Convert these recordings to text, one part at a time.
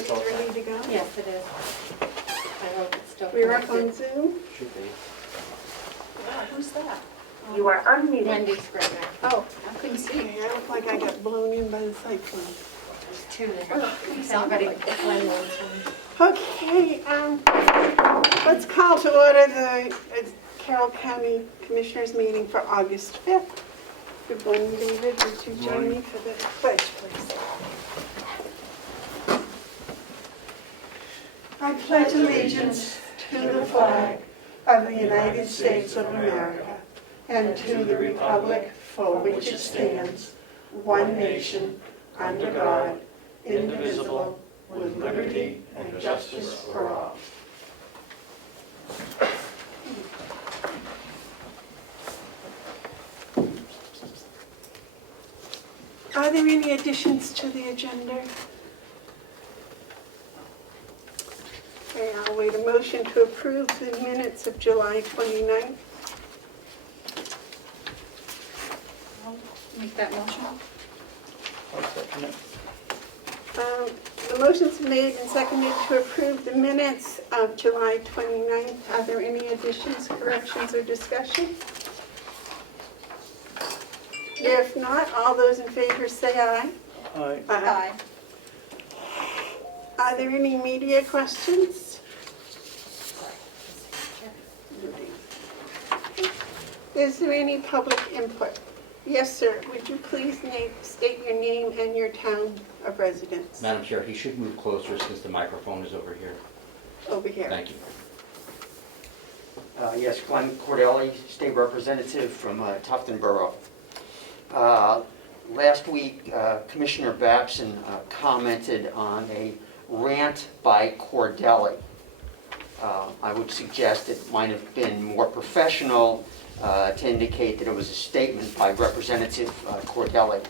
Everybody's ready to go? Yes, it is. I hope it's still We're up connected. on Zoom? Should be. Wow, who's that? You are unmuted. Wendy Scrivener. Oh, I couldn't see. okay, I look like I got blown in by the cyclone. There's two there. Oh, If anybody, Glenn wants one. Okay, let's call to order the Carroll County Commissioners meeting for August 5th. Good morning, David. Would you join me for the pledge, please? I pledge allegiance to the flag of the United States of America and to the republic for which it stands, one nation, under God, indivisible, with liberty and justice for all. Are there any additions to the agenda? Okay, I'll wait a motion to approve the minutes of July 29th. I'll make that motion. I'll second it. The motion's made and seconded to approve the minutes of July 29th. Are there any additions, corrections, or discussion? If not, all those in favor say aye. Aye. Aye. Are there any media questions? Is there any public input? Yes, sir. Would you please state your name and your town of residence? Madam Chair, he should move closer since the microphone is over here. Over here. Thank you. Yes, Glenn Cordelli, State Representative from Tufton Borough. Last week, Commissioner Babson commented on a rant by Cordelli. I would suggest it might have been more professional to indicate that it was a statement by Representative Cordelli.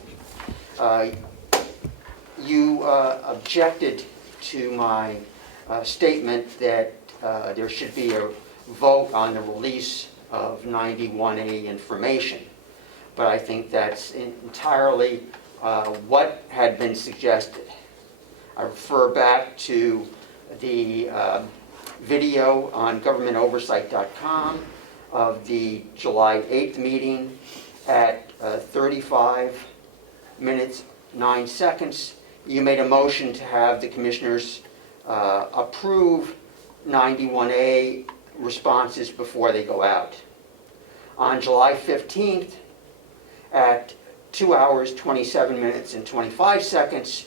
You objected to my statement that there should be a vote on the release of 91A information. But I think that's entirely what had been suggested. I refer back to the video on GovernmentOversite.com of the July 8th meeting at 35 minutes, 9 seconds. You made a motion to have the commissioners approve 91A responses before they go out. On July 15th, at 2 hours, 27 minutes, and 25 seconds,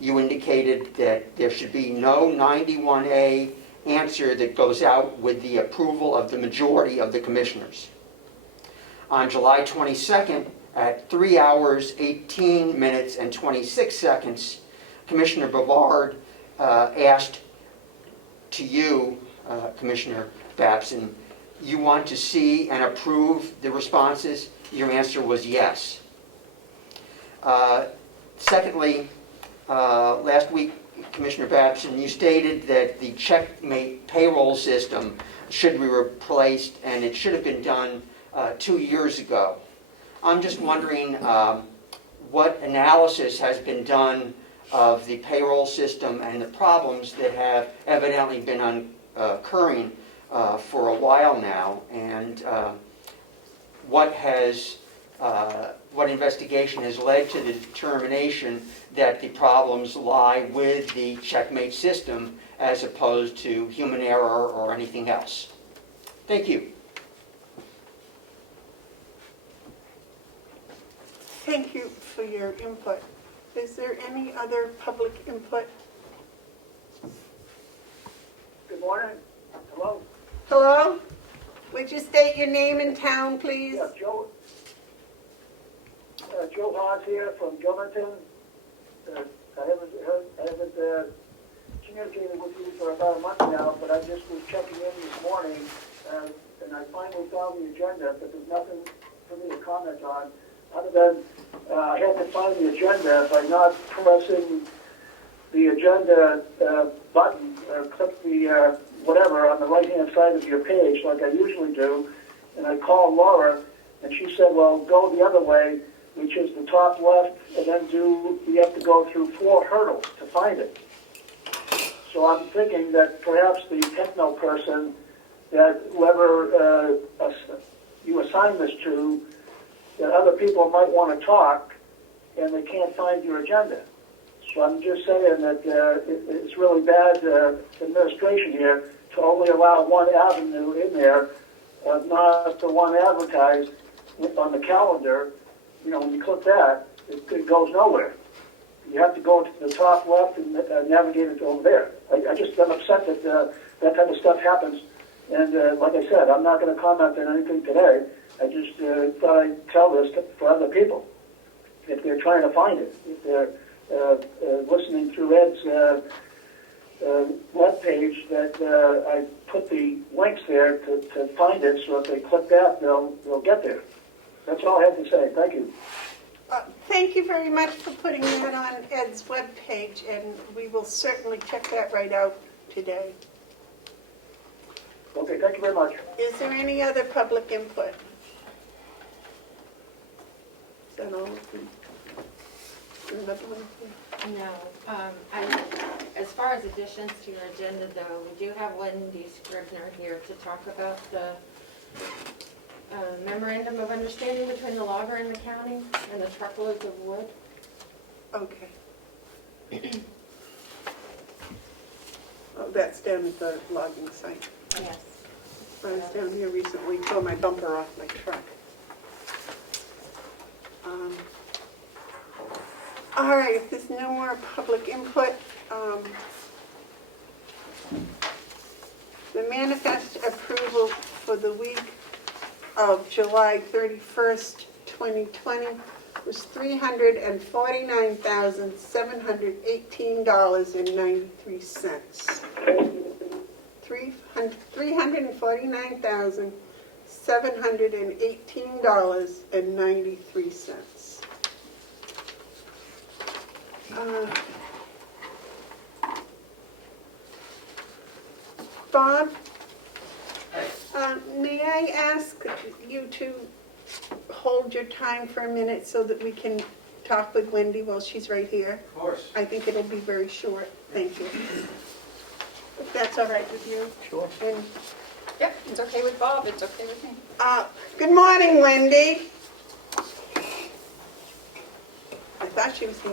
you indicated that there should be no 91A answer that goes out with the approval of the majority of the commissioners. On July 22nd, at 3 hours, 18 minutes, and 26 seconds, Commissioner Bavard asked to you, Commissioner Babson, you want to see and approve the responses? Your answer was yes. Secondly, last week, Commissioner Babson, you stated that the checkmate payroll system should be replaced and it should have been done 2 years ago. I'm just wondering what analysis has been done of the payroll system and the problems that have evidently been occurring for a while now, and what investigation has led to the determination that the problems lie with the checkmate system as opposed to human error or anything else. Thank you. Thank you for your input. Is there any other public input? Good morning. Hello. Hello? Would you state your name and town, please? Yeah, Joe Haas here from Gilmerton. I haven't communicated with you for about a month now, but I just was checking in this morning, and I finally found the agenda, but there's nothing for me to comment on, other than I had to find the agenda by not pressing the agenda button, or click the whatever on the right-hand side of your page like I usually do, and I called Laura, and she said, well, go the other way. which is the top left, and then you have to go through 4 hurdles to find it. So I'm thinking that perhaps the techno person, that whoever you assign this to, that other people might want to talk, and they can't find your agenda. So I'm just saying that it's really bad administration here to only allow one avenue in there, not the one advertised on the calendar. You know, when you click that, it goes nowhere. You have to go to the top left and navigate it over there. I just am upset that that kind of stuff happens. And like I said, I'm not going to comment on anything today. I just thought I'd tell this for other people if they're trying to find it. If they're listening through Ed's webpage, that I put the links there to find it, so if they click that, they'll get there. That's all I have to say. Thank you. Thank you very much for putting that on Ed's webpage, and we will certainly check that right out today. Okay, thank you very much. Is there any other public input? Is that all? Another one? No. As far as additions to your agenda, though, we do have Wendy Scribner here to talk about the memorandum of understanding between the logger and the county and the truckloads of wood. Okay. Oh, that's down at the logging site. Yes. I was down here recently, tore my bumper off my truck. All right, if there's no more public input, the manifest approval for the week of July 31st, 2020 was $349,718.93. $349,718.93. Bob, may I ask you to hold your time for a minute so that we can talk with Wendy while she's right here? Of course. I think it'll be very short. Thank you. If that's all right with you. Sure. And, Yep, it's okay with Bob, it's okay with me. good morning, Wendy. I thought she was here.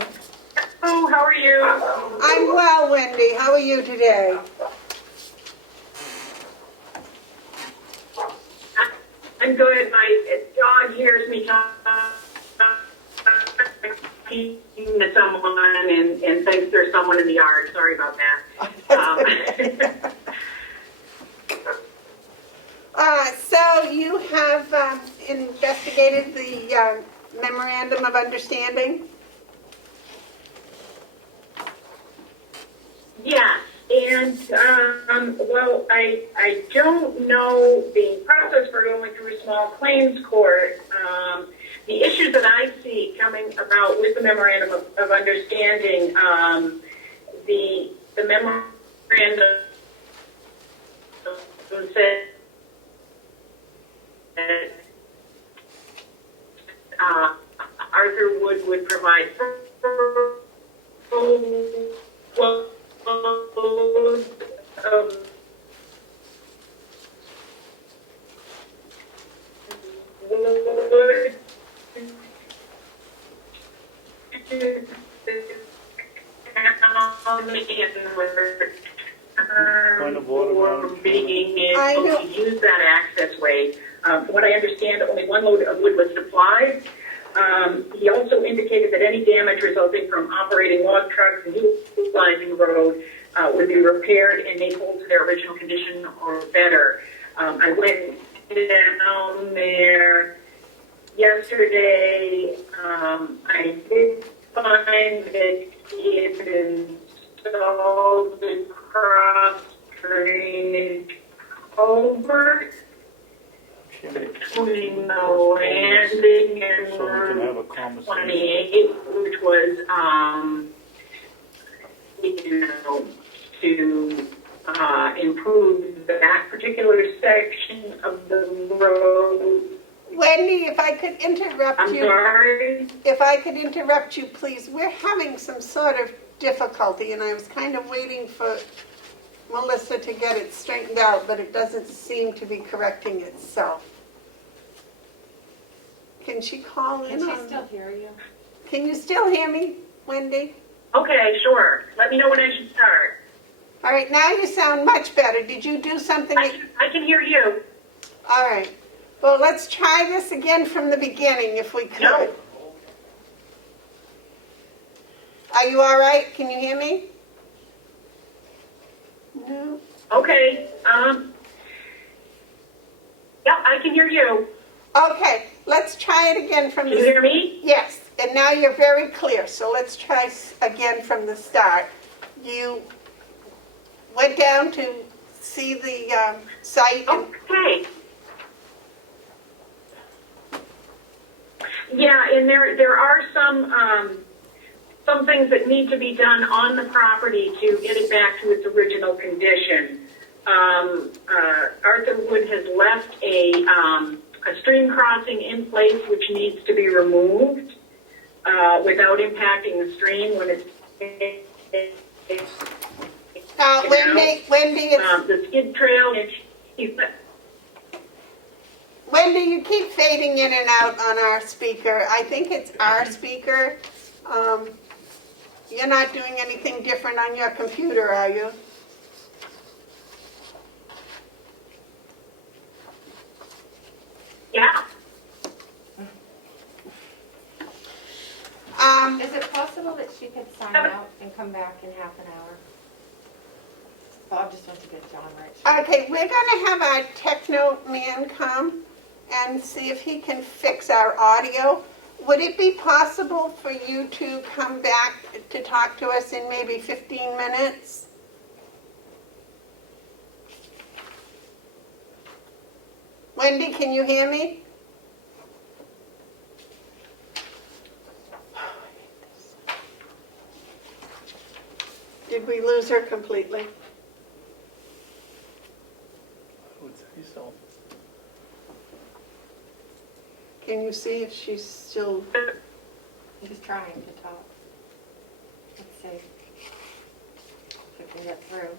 Oh, how are you? I'm well, Wendy. How are you today? I'm good. My dog hears me talking to someone and thinks there's someone in the yard. Sorry about that. So you have investigated the memorandum of understanding? Yeah, and well, I don't know the process for going through a small claims court. The issues that I see coming about with the memorandum of understanding, the memorandum said that Arthur would provide Point of order, Madam being I able know. to use that access way. From what I understand, only one load of wood was supplied. He also indicated that any damage resulting from operating log trucks and utilizing the road would be repaired and made whole to their original condition or better. I went down there yesterday. I did find that he had installed the cross drainage culvert between the landing and So we can have a Route conversation. 28, which was, to improve that particular section of the road, Wendy, if I could interrupt I'm you. sorry. If I could interrupt you, please. We're having some sort of difficulty, and I was kind of waiting for Melissa to get it straightened out, but it doesn't seem to be correcting itself. Can she call in Can on? she still hear you? Can you still hear me, Wendy? Okay, sure. Let me know when I should start. All right, now you sound much better. Did you do something? I can hear you. All right. Well, let's try this again from the beginning if we could. No. Are you all right? Can you hear me? No. Okay. Yeah, I can hear you. Okay, let's try it again from Can you hear me? Yes, and now you're very clear, so let's try again from the start. You went down to see the site and Okay. Yeah, and there are some things that need to be done on the property to get it back to its original condition. Arthur Wood has left a stream crossing in place which needs to be removed without impacting the stream when it's Wendy, the skid trail. Wendy, you keep fading in and out on our speaker. I think it's our speaker. You're not doing anything different on your computer, are you? Yeah. Is it possible that she could sign out and come back in half an hour? Bob just wants to get John right. Okay, we're going to have our techno man come and see if he can fix our audio. Would it be possible for you to come back to talk to us in maybe 15 minutes? Wendy, can you hear me? Did we lose her completely? I would say so. Can you see if she's still... He's trying to talk. Let's see if we can get through.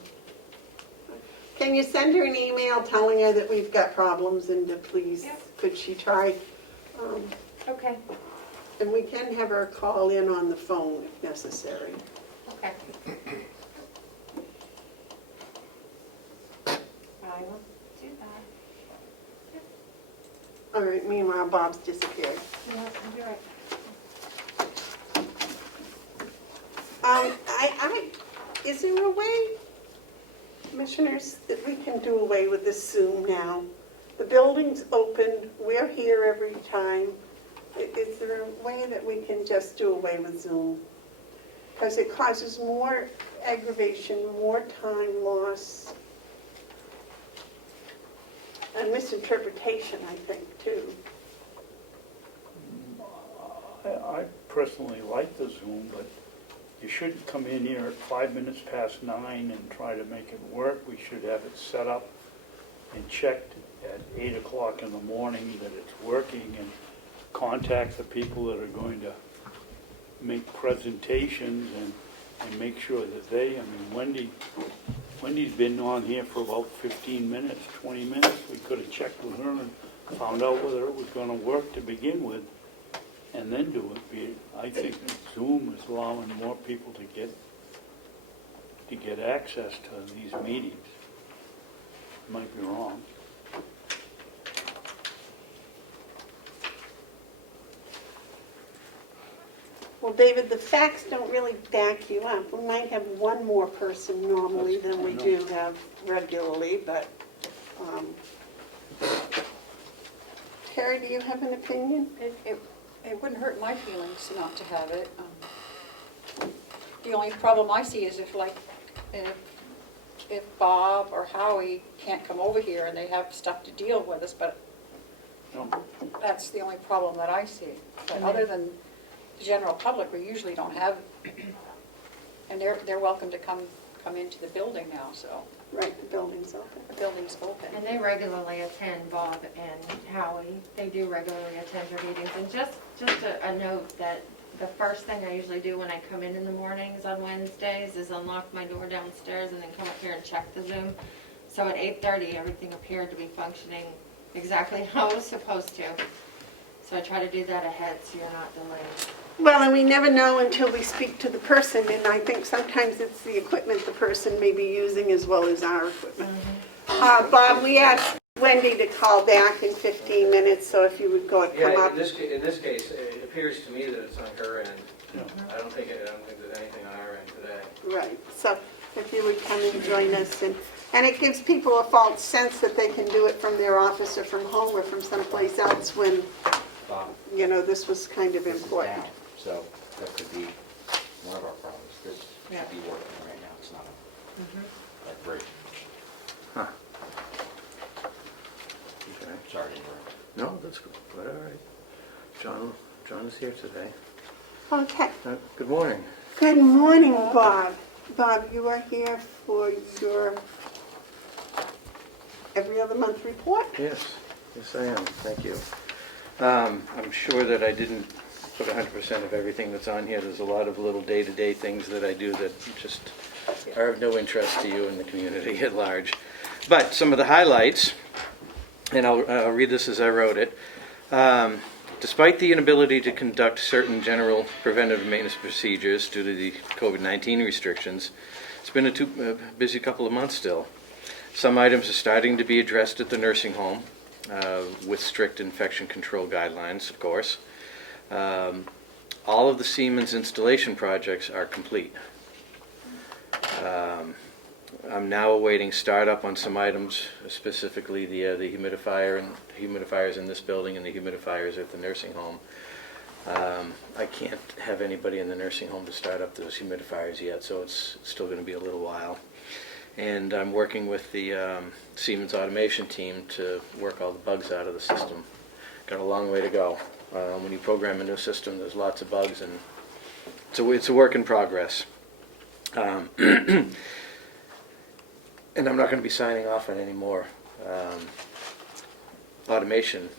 Can you send her an email telling her that we've got problems and to please, could she try? Okay. And we can have her call in on the phone if necessary. Okay. I will do that. All right, meanwhile, Bob's disappeared. Yeah, you're right. Is there a way, commissioners, that we can do away with this Zoom now? The building's open, we're here every time. Is there a way that we can just do away with Zoom? Because it causes more aggravation, more time loss, and misinterpretation, I think, too. I personally like the Zoom, but you shouldn't come in here at 5 minutes past 9 and try to make it work. We should have it set up and checked at 8 o'clock in the morning that it's working, and contact the people that are going to make presentations and make sure that I mean, Wendy's been on here for about 15 minutes, 20 minutes. We could have checked with her and found out whether it was going to work to begin with, and then do it. I think that Zoom is allowing more people to get access to these meetings. Might be wrong. Well, David, the facts don't really back you up. We might have one more person normally than we do have regularly, but, Terry, do you have an opinion? It wouldn't hurt my feelings not to have it. The only problem I see is if Bob or Howie can't come over here and they have stuff to deal with us, but No. that's the only problem that I see. But other than the general public, we usually don't have, and they're welcome to come into the building now, so. Right, the building's open. The building's open. And they regularly attend, Bob and Howie, they do regularly attend your meetings. And just a note that the first thing I usually do when I come in the mornings on Wednesdays is unlock my door downstairs and then come up here and check the Zoom. So at 8:30, everything appeared to be functioning exactly how it was supposed to. So I try to do that ahead so you're not delayed. Well, and we never know until we speak to the person, and I think sometimes it's the equipment the person may be using as well as our equipment. Bob, we asked Wendy to call back in 15 minutes, so if you would go and come Yeah, up. in this case, it appears to me that it's on her end. I don't think there's anything on our end today. Right, so if you would come and join us, and it gives people a false sense that they can do it from their office or from home or from someplace else when, Bob, you know, this was kind of this is important. down, so that could be one of our problems. This Yeah. should be working right now, it's not. Like, great, Huh. Okay. sorry to interrupt. No, that's good, but all right. John is here today. Okay, Good morning. good morning, Bob. Bob, you are here for your every other month report? Yes, I am, thank you. I'm sure that I didn't put 100% of everything that's on here. There's a lot of little day-to-day things that I do that just are of no interest to you and the community at large. But some of the highlights, and I'll read this as I wrote it. Despite the inability to conduct certain general preventative maintenance procedures due to the COVID-19 restrictions, it's been a busy couple of months still. Some items are starting to be addressed at the nursing home with strict infection control guidelines, of course. All of the Siemens installation projects are complete. I'm now awaiting startup on some items, specifically the humidifiers in this building and the humidifiers at the nursing home. I can't have anybody in the nursing home to start up those humidifiers yet, so it's still going to be a little while. And I'm working with the Siemens automation team to work all the bugs out of the system. Got a long way to go. When you program a new system, there's lots of bugs, and it's a work in progress. And I'm not going to be signing off on any more automation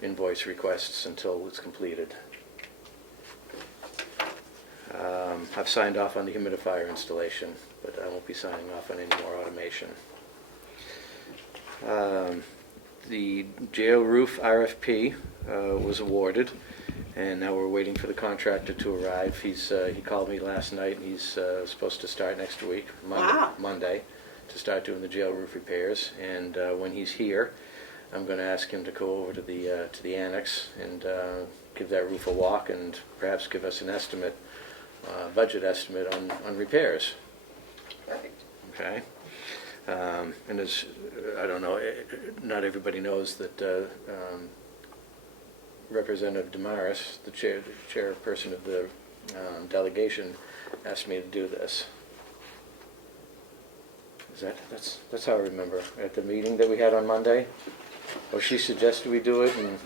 invoice requests until it's completed. I've signed off on the humidifier installation, but I won't be signing off on any more automation. The jail roof RFP was awarded, and now we're waiting for the contractor to arrive. He called me last night, and he's supposed to start next week, Monday, to start doing the jail roof repairs. And when he's here, I'm going to ask him to go over to the annex and give that roof a walk, and perhaps give us an estimate, budget estimate on repairs. Perfect. Okay. And as I don't know, not everybody knows that Representative Damaris, the chairperson of the delegation, asked me to do this. That's how I remember at the meeting that we had on Monday. Or she suggested we do it, and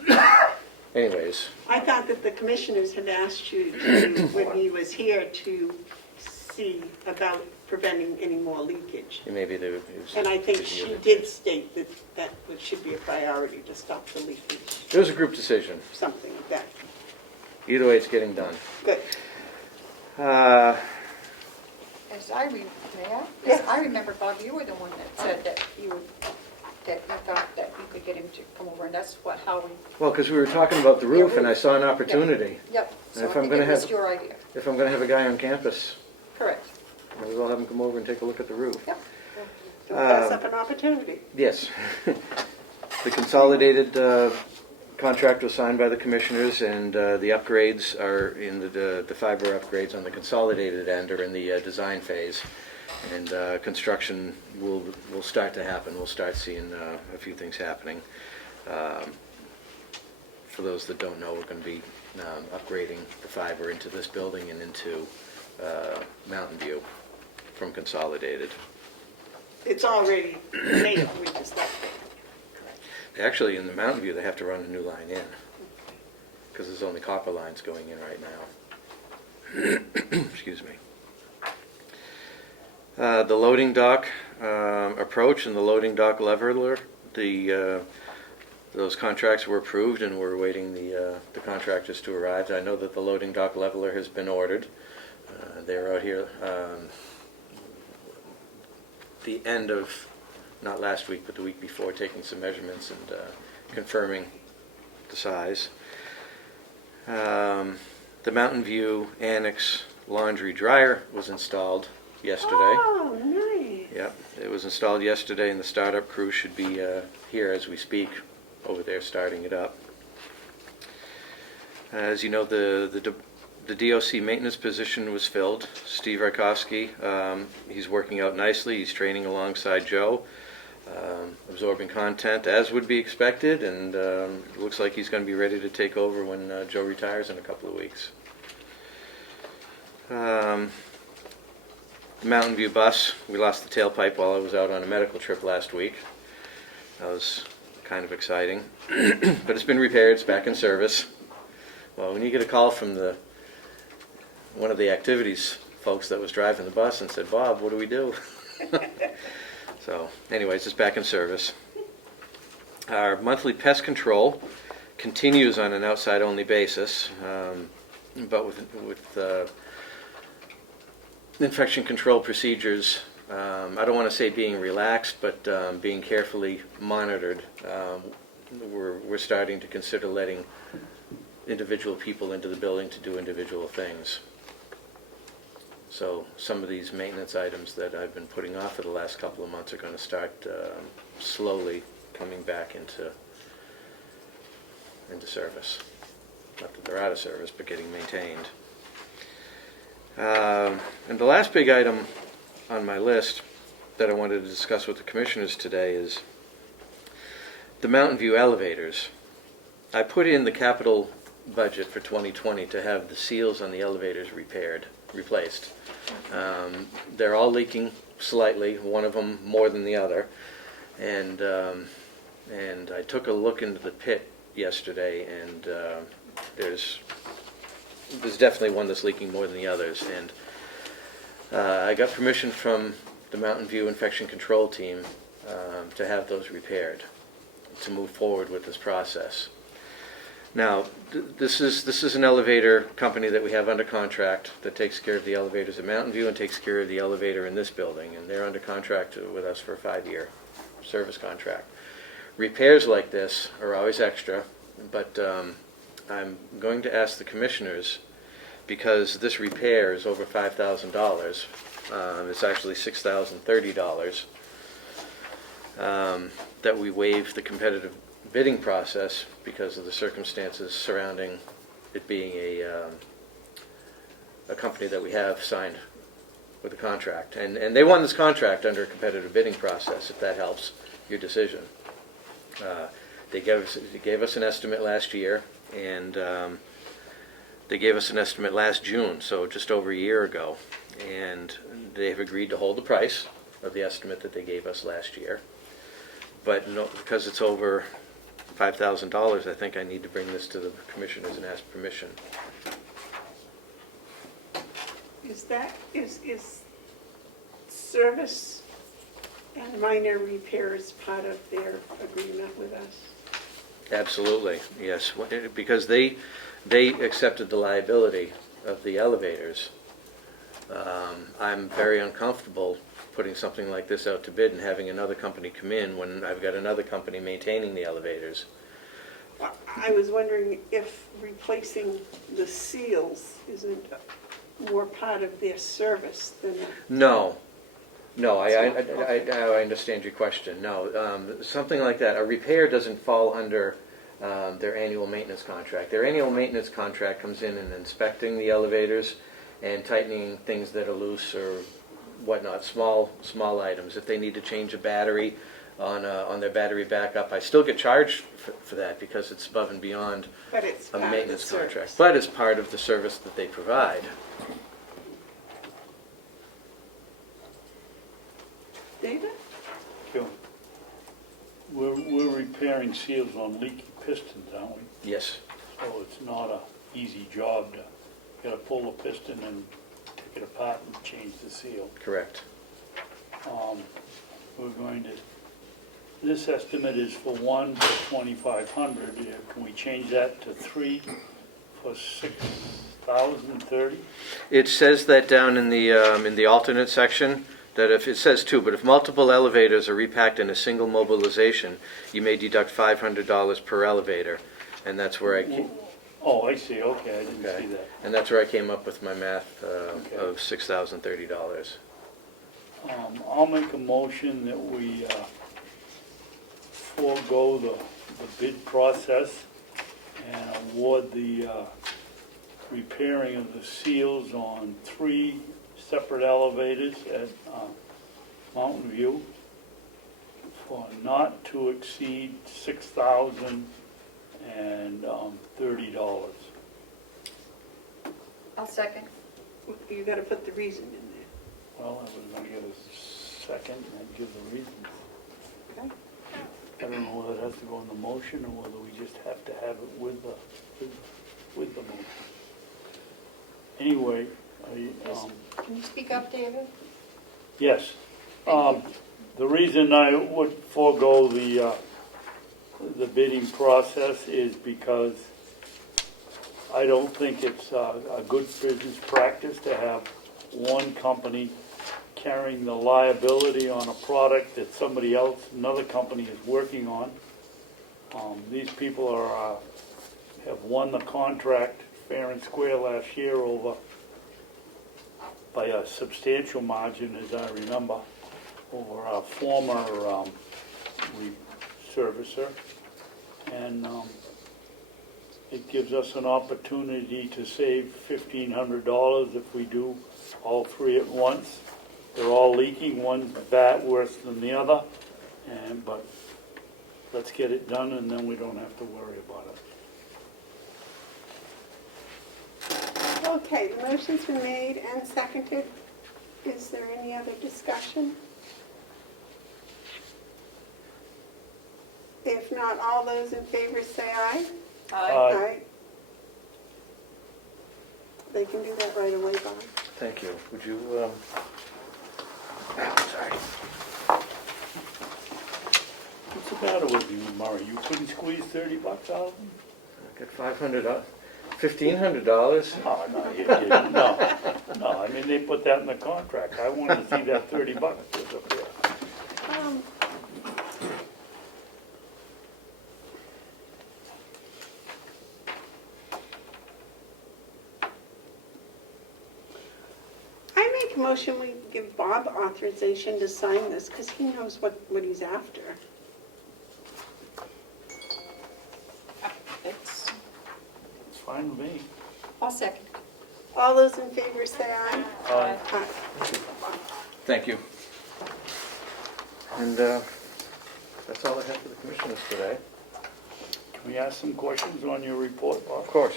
anyways. I thought that the commissioners had asked you to, when he was here, to see about preventing any more leakage. Maybe there was. And I think she did state that it should be a priority to stop the leakage, It was a group decision. something like that. Either way, it's getting done. Good. As I Yes. I remember, Bob, you were the one that said that you thought that you could get him to come over, and that's how we, Well, because we were talking about the roof, and I saw an opportunity. yep. And So I if I'm think gonna it was have- your idea. If I'm going to have a guy on campus, Correct. might as well have him come over and take a look at the roof. Yep. Don't pass up an opportunity. Yes. The consolidated contract was signed by the commissioners, and the upgrades are in the fiber upgrades on the consolidated end are in the design phase. And construction will start to happen. We'll start seeing a few things happening. For those that don't know, we're going to be upgrading the fiber into this building and into Mountain View from consolidated. It's already made, we just left it. Actually, in the Mountain View, they have to run a new line in because there's only copper lines going in right now. Excuse me. The loading dock approach and the loading dock leveler, those contracts were approved, and we're awaiting the contractors to arrive. I know that the loading dock leveler has been ordered. They're out here the end of, not last week, but the week before, taking some measurements and confirming the size. The Mountain View Annex laundry dryer was installed yesterday. Oh, nice. Yep, it was installed yesterday, and the startup crew should be here as we speak, over there starting it up. As you know, the DOC maintenance position was filled. Steve Rakowski, he's working out nicely. He's training alongside Joe, absorbing content as would be expected, and it looks like he's going to be ready to take over when Joe retires in a couple of weeks. The Mountain View bus, we lost the tailpipe while I was out on a medical trip last week. That was kind of exciting. But it's been repaired, it's back in service. Well, when you get a call from one of the activities folks that was driving the bus and said, "Bob, what do we do?" So, anyways, it's back in service. Our monthly pest control continues on an outside-only basis, but with infection control procedures, I don't want to say being relaxed, but being carefully monitored. We're starting to consider letting individual people into the building to do individual things. So some of these maintenance items that I've been putting off for the last couple of months are going to start slowly coming back into service. Not that they're out of service, but getting maintained. And the last big item on my list that I wanted to discuss with the commissioners today is the Mountain View elevators. I put in the capital budget for 2020 to have the seals on the elevators replaced. They're all leaking slightly, one of them more than the other. And I took a look into the pit yesterday, and there's definitely one that's leaking more than the others. And I got permission from the Mountain View infection control team to have those repaired, to move forward with this process. Now, this is an elevator company that we have under contract that takes care of the elevators at Mountain View and takes care of the elevator in this building, and they're under contract with us for a 5-year service contract. Repairs like this are always extra, but I'm going to ask the commissioners, because this repair is over $5,000, it's actually $6,030, that we waive the competitive bidding process because of the circumstances surrounding it being a company that we have signed with a contract. And they won this contract under a competitive bidding process, if that helps your decision. They gave us an estimate last year, and they gave us an estimate last June, so just over a year ago. And they have agreed to hold the price of the estimate that they gave us last year. But no, because it's over $5,000, I think I need to bring this to the commissioners and ask permission. Is service and minor repairs part of their agreement with us? Absolutely, yes. Because they accepted the liability of the elevators. I'm very uncomfortable putting something like this out to bid and having another company come in when I've got another company maintaining the elevators. I was wondering if replacing the seals isn't more part of their service than... No, I understand your question. No, something like that. A repair doesn't fall under their annual maintenance contract. Their annual maintenance contract comes in and inspecting the elevators and tightening things that are loose or whatnot, small items. If they need to change a battery on their battery backup, I still get charged for that because it's above and beyond a maintenance contract. But it's part of the service that they provide. David? Sure. We're repairing seals on leaky pistons, aren't we? Yes. So it's not an easy job to, you gotta pull the piston and take it apart and change the seal. Correct. we're going to, this estimate is for one for 2,500. Can we change that to three for 6,030? It says that down in the alternate section, that if, it says two, but if multiple elevators are repacked in a single mobilization, you may deduct $500 per elevator, and that's where Oh, I see, okay, I didn't see that. and that's where I came up with my math Okay. of $6,030. I'll make a motion that we forego the bid process and award the repairing of the seals on 3 separate elevators at Mountain View for not to exceed $6,030. I'll second. You gotta put the reason in there. Well, I was gonna get a second and give the reasons. Okay. I don't know whether it has to go in the motion or whether we just have to have it with the motion. Anyway, Can you speak up, David? yes. Thank you. The reason I would forego the bidding process is because I don't think it's a good business practice to have one company carrying the liability on a product that somebody else, another company is working on. These people have won the contract fair and square last year by a substantial margin, as I remember, over a former servicer. And it gives us an opportunity to save $1,500 if we do all 3 at once. They're all leaking, one's bad, worse than the other, but let's get it done and then we don't have to worry about it. Okay, the motion's been made and seconded. Is there any other discussion? If not, all those in favor say aye. Aye. They can do that right away, Bob. Thank you. Would you, sorry. What's the matter with you, Murray? You couldn't squeeze $30 out of them? I got $1,500. Oh, no, you didn't. No, I mean, they put that in the contract. I wanted to see that $30 was up there. I make a motion we give Bob authorization to sign this because he knows what he's after. It's, It's fine with me. I'll second. All those in favor say aye. Aye. Aye. Thank you. And that's all I have for the commissioners today. Can we ask some questions on your report, Bob? Of course.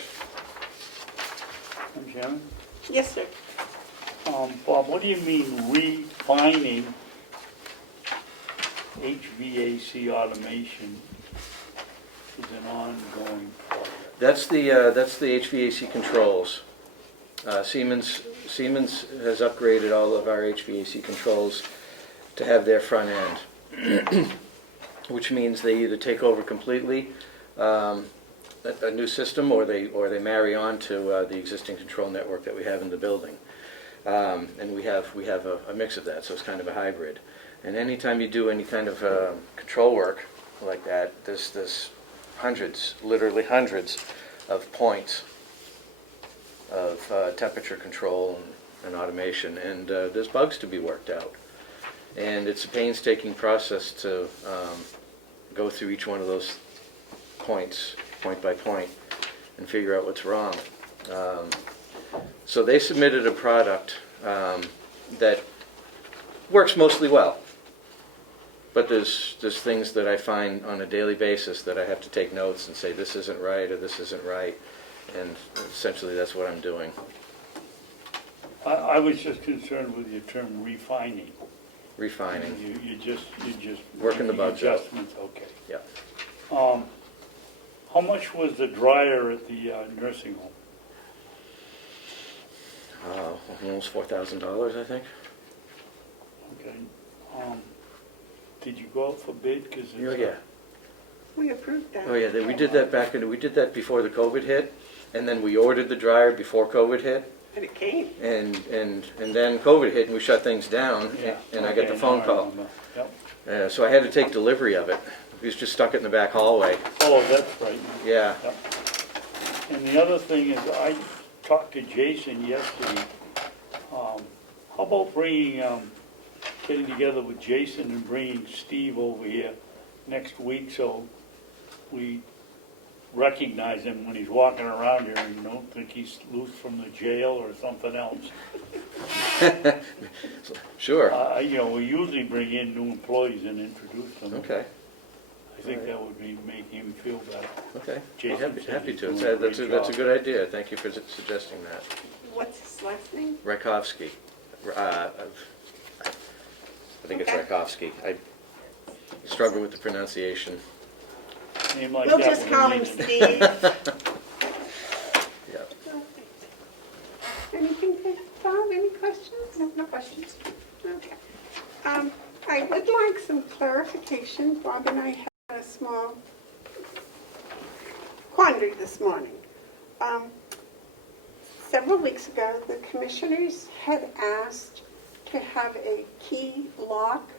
Madam Chairman? Yes, sir. Bob, what do you mean refining HVAC automation is an ongoing project? That's the HVAC controls. Siemens has upgraded all of our HVAC controls to have their front end, which means they either take over completely a new system or they marry on to the existing control network that we have in the building. And we have a mix of that, so it's kind of a hybrid. And anytime you do any kind of control work like that, there's hundreds, literally hundreds of points of temperature control and automation, and there's bugs to be worked out. And it's a painstaking process to go through each one of those points, point by point, and figure out what's wrong. So they submitted a product that works mostly well. But there's things that I find on a daily basis that I have to take notes and say, this isn't right or this isn't right. And essentially that's what I'm doing. I was just concerned with your term refining. Refining. You just Working the bugs out. adjustments, okay. Yeah. How much was the dryer at the nursing home? Almost $4,000, I think. Okay. did you go out for bid? 'Cause Oh, it's, yeah. We approved that. Oh, yeah, we did that we did that before the COVID hit, and then we ordered the dryer before COVID hit, And it came. and then COVID hit and we shut things down, Yeah. and I got the Okay, phone now I call. remember. Yep. So I had to take delivery of it. He was just stuck it in the back hallway. Oh, that's right. Yeah. Yep. And the other thing is, I talked to Jason yesterday. How about getting together with Jason and bringing Steve over here next week so we recognize him when he's walking around here and don't think he's loose from the jail or something else. Sure. We usually bring in new employees and introduce them. Okay. I think that would make him feel better. Okay. Jason Happy said to. he's doing a That's great a job. good idea. Thank you for suggesting that. What's his last name? Rakovsky. I think it's Okay. Rakovsky. I struggle with the pronunciation. Name like We'll that just when call we him need him. Steve. Yeah. Anything, Bob, any questions? No questions. Okay. I would like some clarification. Bob and I had a small quandary this morning. Several weeks ago, the commissioners had asked to have a key lock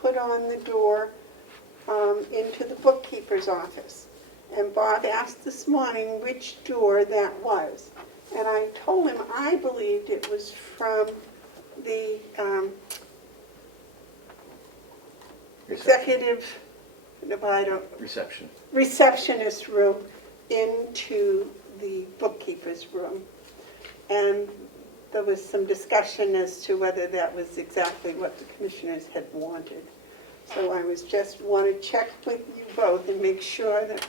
put on the door into the bookkeeper's office. And Bob asked this morning which door that was. And I told him I believed it was from the executive, no, I don't, Reception. receptionist room into the bookkeeper's room. And there was some discussion as to whether that was exactly what the commissioners had wanted. So I want to check with you both and make sure that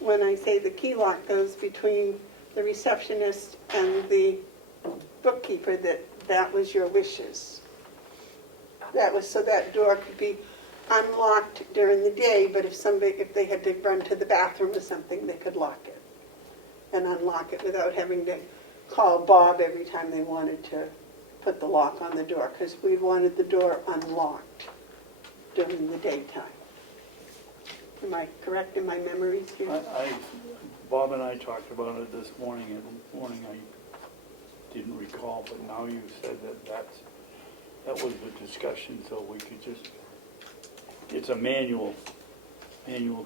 when I say the key lock goes between the receptionist and the bookkeeper, that was your wishes. That was so that door could be unlocked during the day, but if they had to run to the bathroom or something, they could lock it and unlock it without having to call Bob every time they wanted to put the lock on the door, because we wanted the door unlocked during the daytime. Am I correct in my memories here? Bob and I talked about it this morning, and this morning I didn't recall, but now you said that was the discussion, so we could just, it's a manual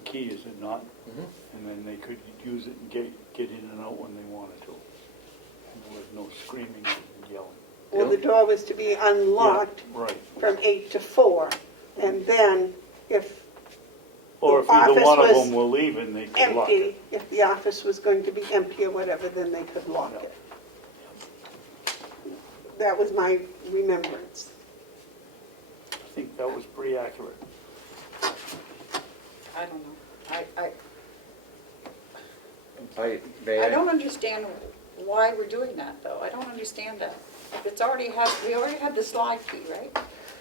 key, is it not? Mhm. And then they could use it and get in and out when they wanted to. And there was no screaming and yelling. Well, the door was to be unlocked Yeah, right. from 8 to 4, and then if Or if the either office one of was them were leaving, they could lock it. empty, if the office was going to be empty or whatever, then they could lock Yeah. it. That was my remembrance. I think that was pretty accurate. I don't know. May I don't understand why we're doing that, though. I don't understand that. If we already had the slide key, right?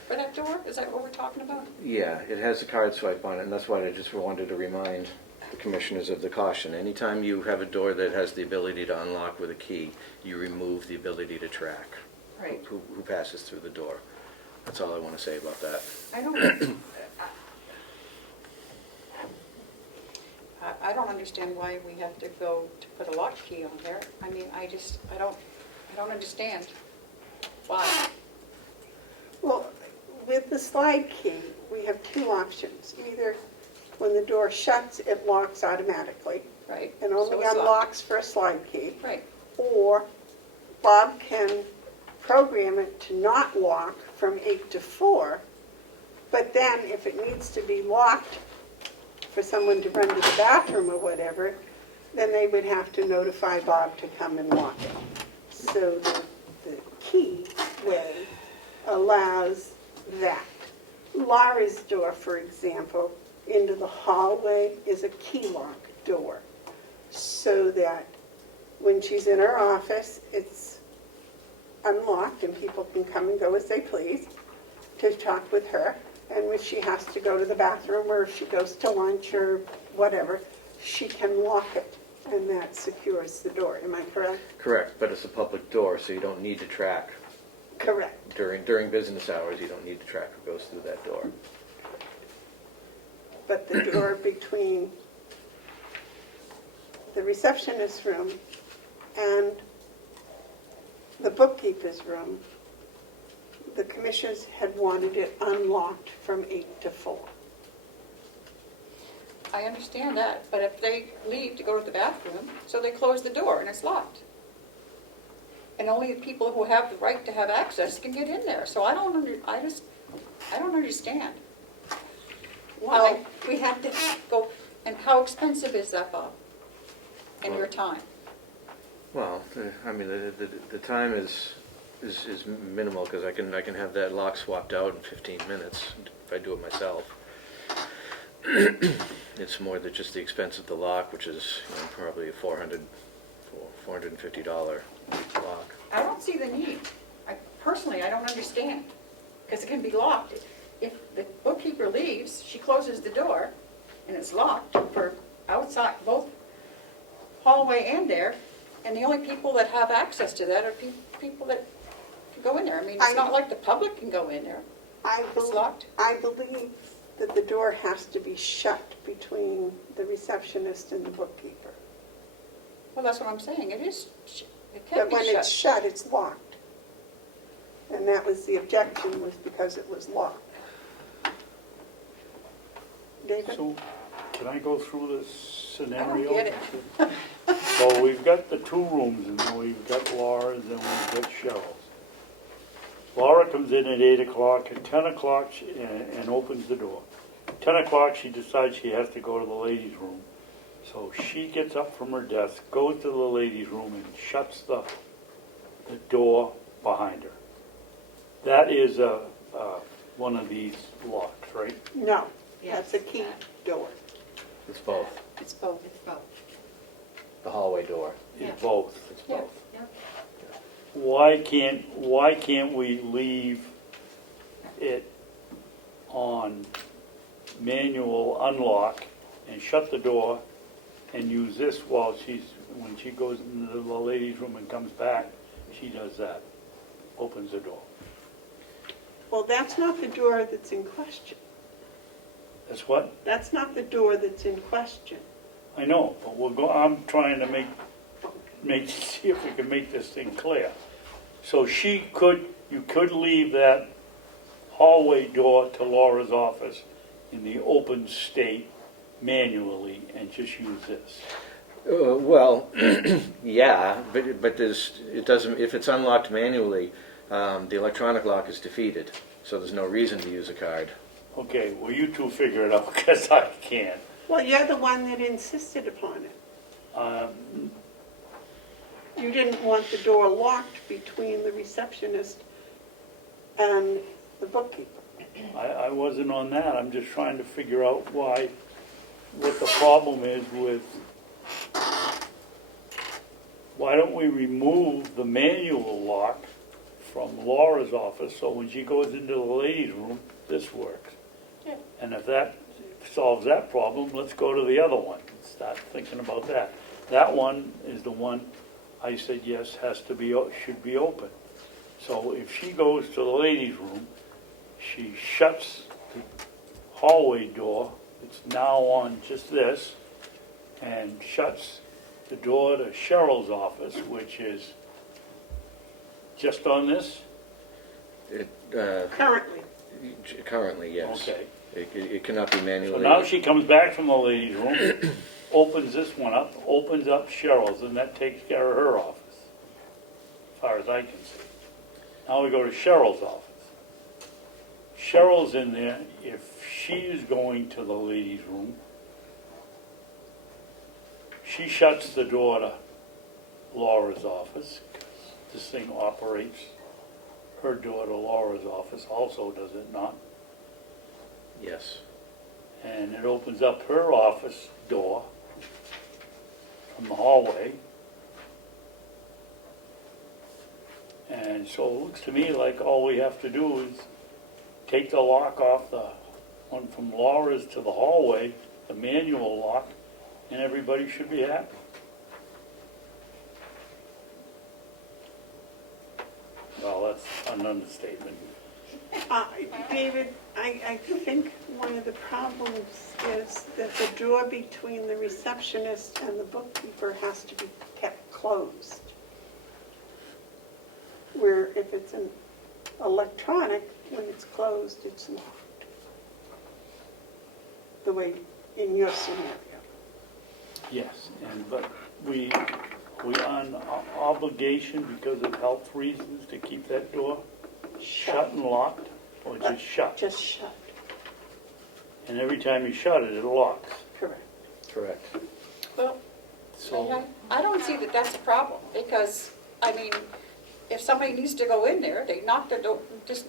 For that door? Is that what we're talking about? Yeah, it has a card swipe on it, and that's why I just wanted to remind the commissioners of the caution. Anytime you have a door that has the ability to unlock with a key, you remove the ability to track Right. who passes through the door. That's all I want to say about that. I don't, I don't understand why we have to go to put a lock key on there. I mean, I don't understand why. Well, with the slide key, we have two options. Either when the door shuts, it locks automatically Right. and So only it's locked. unlocks for a slide key. Right. Or Bob can program it to not lock from 8 to 4, but then if it needs to be locked for someone to run to the bathroom or whatever, then they would have to notify Bob to come and lock it. So the key way allows that. Laura's door, for example, into the hallway is a key lock door, so that when she's in her office, it's unlocked and people can come and go as they please to talk with her. And if she has to go to the bathroom or if she goes to lunch or whatever, she can lock it, and that secures the door. Am I correct? Correct, but it's a public door, so you don't need to track. Correct. During business hours, you don't need to track who goes through that door. but the door between the receptionist's room and the bookkeeper's room, the commissioners had wanted it unlocked from 8 to 4. I understand that, but if they leave to go to the bathroom, so they close the door and it's locked. And only the people who have the right to have access can get in there. So I don't understand why we have to go, and how expensive is that, Bob? And your time? Well, I mean, the time is minimal, because I can have that lock swapped out in 15 minutes if I do it myself. It's more than just the expense of the lock, which is, you know, probably a $450 lock. I don't see the need. Personally, I don't understand, because it can be locked. If the bookkeeper leaves, she closes the door, and it's locked for outside, both hallway and there, and the only people that have access to that are people that can go in there. I mean, it's not like the public can go in there. It's locked. I believe that the door has to be shut between the receptionist and the bookkeeper. Well, that's what I'm saying. It is, it can But be when shut. it's shut, it's locked. And that was the objection, was because it was locked. David? So, can I go through this I scenario? don't get it. So we've got the 2 rooms, and then we've got Laura's, and we've got Cheryl's. Laura comes in at 8 o'clock. At 10 o'clock, and opens the door. 10 o'clock, she decides she has to go to the ladies' room. So she gets up from her desk, goes to the ladies' room, and shuts the door behind her. That is one of these locks, right? No, Yes. that's a key door. It's both. It's both. It's both. The hallway door. Yeah. It's both. It's Yeah. both. Yep. Why can't we leave it on manual unlock and shut the door and use this while when she goes into the ladies' room and comes back, she does that, opens the door. Well, that's not the door that's in question. That's what? That's not the door that's in question. I know, but I'm trying to see if we can make this thing clear. So you could leave that hallway door to Laura's office in the open state manually and just use this. Well, yeah, but it doesn't. If it's unlocked manually, the electronic lock is defeated, so there's no reason to use a card. Okay, well, you 2 figure it out, because I can't. Well, you're the one that insisted upon it. You didn't want the door locked between the receptionist and the bookkeeper. I wasn't on that. I'm just trying to figure out what the problem is with, why don't we remove the manual lock from Laura's office, so when she goes into the ladies' room, this works. Yeah. And if that solves that problem, let's go to the other one. Start thinking about that. That one is the one I said, yes, should be open. So if she goes to the ladies' room, she shuts the hallway door, it's now on just this, and shuts the door to Cheryl's office, which is just on this? Currently. Currently, yes. Okay. It cannot be manually. So now she comes back from the ladies' room, opens this one up, opens up Cheryl's, and that takes care of her office, as far as I can see. Now we go to Cheryl's office. Cheryl's in there. If she's going to the ladies' room, she shuts the door to Laura's office, because this thing operates. Her door to Laura's office also, does it not? Yes. And it opens up her office door from the hallway. And so it looks to me like all we have to do is take the lock off the one from Laura's to the hallway, the manual lock, and everybody should be happy. Well, that's an understatement. David, I think one of the problems is that the door between the receptionist and the bookkeeper has to be kept closed. Where if it's an electronic, when it's closed, it's locked. The way in your scenario. Yes, but we on obligation because of health reasons to keep that door shut and locked, or just shut? Just shut, And every time you shut it, it locks. correct. Correct. Well, So, I don't see that that's a problem, because, I mean, if somebody needs to go in there, they knock the door, just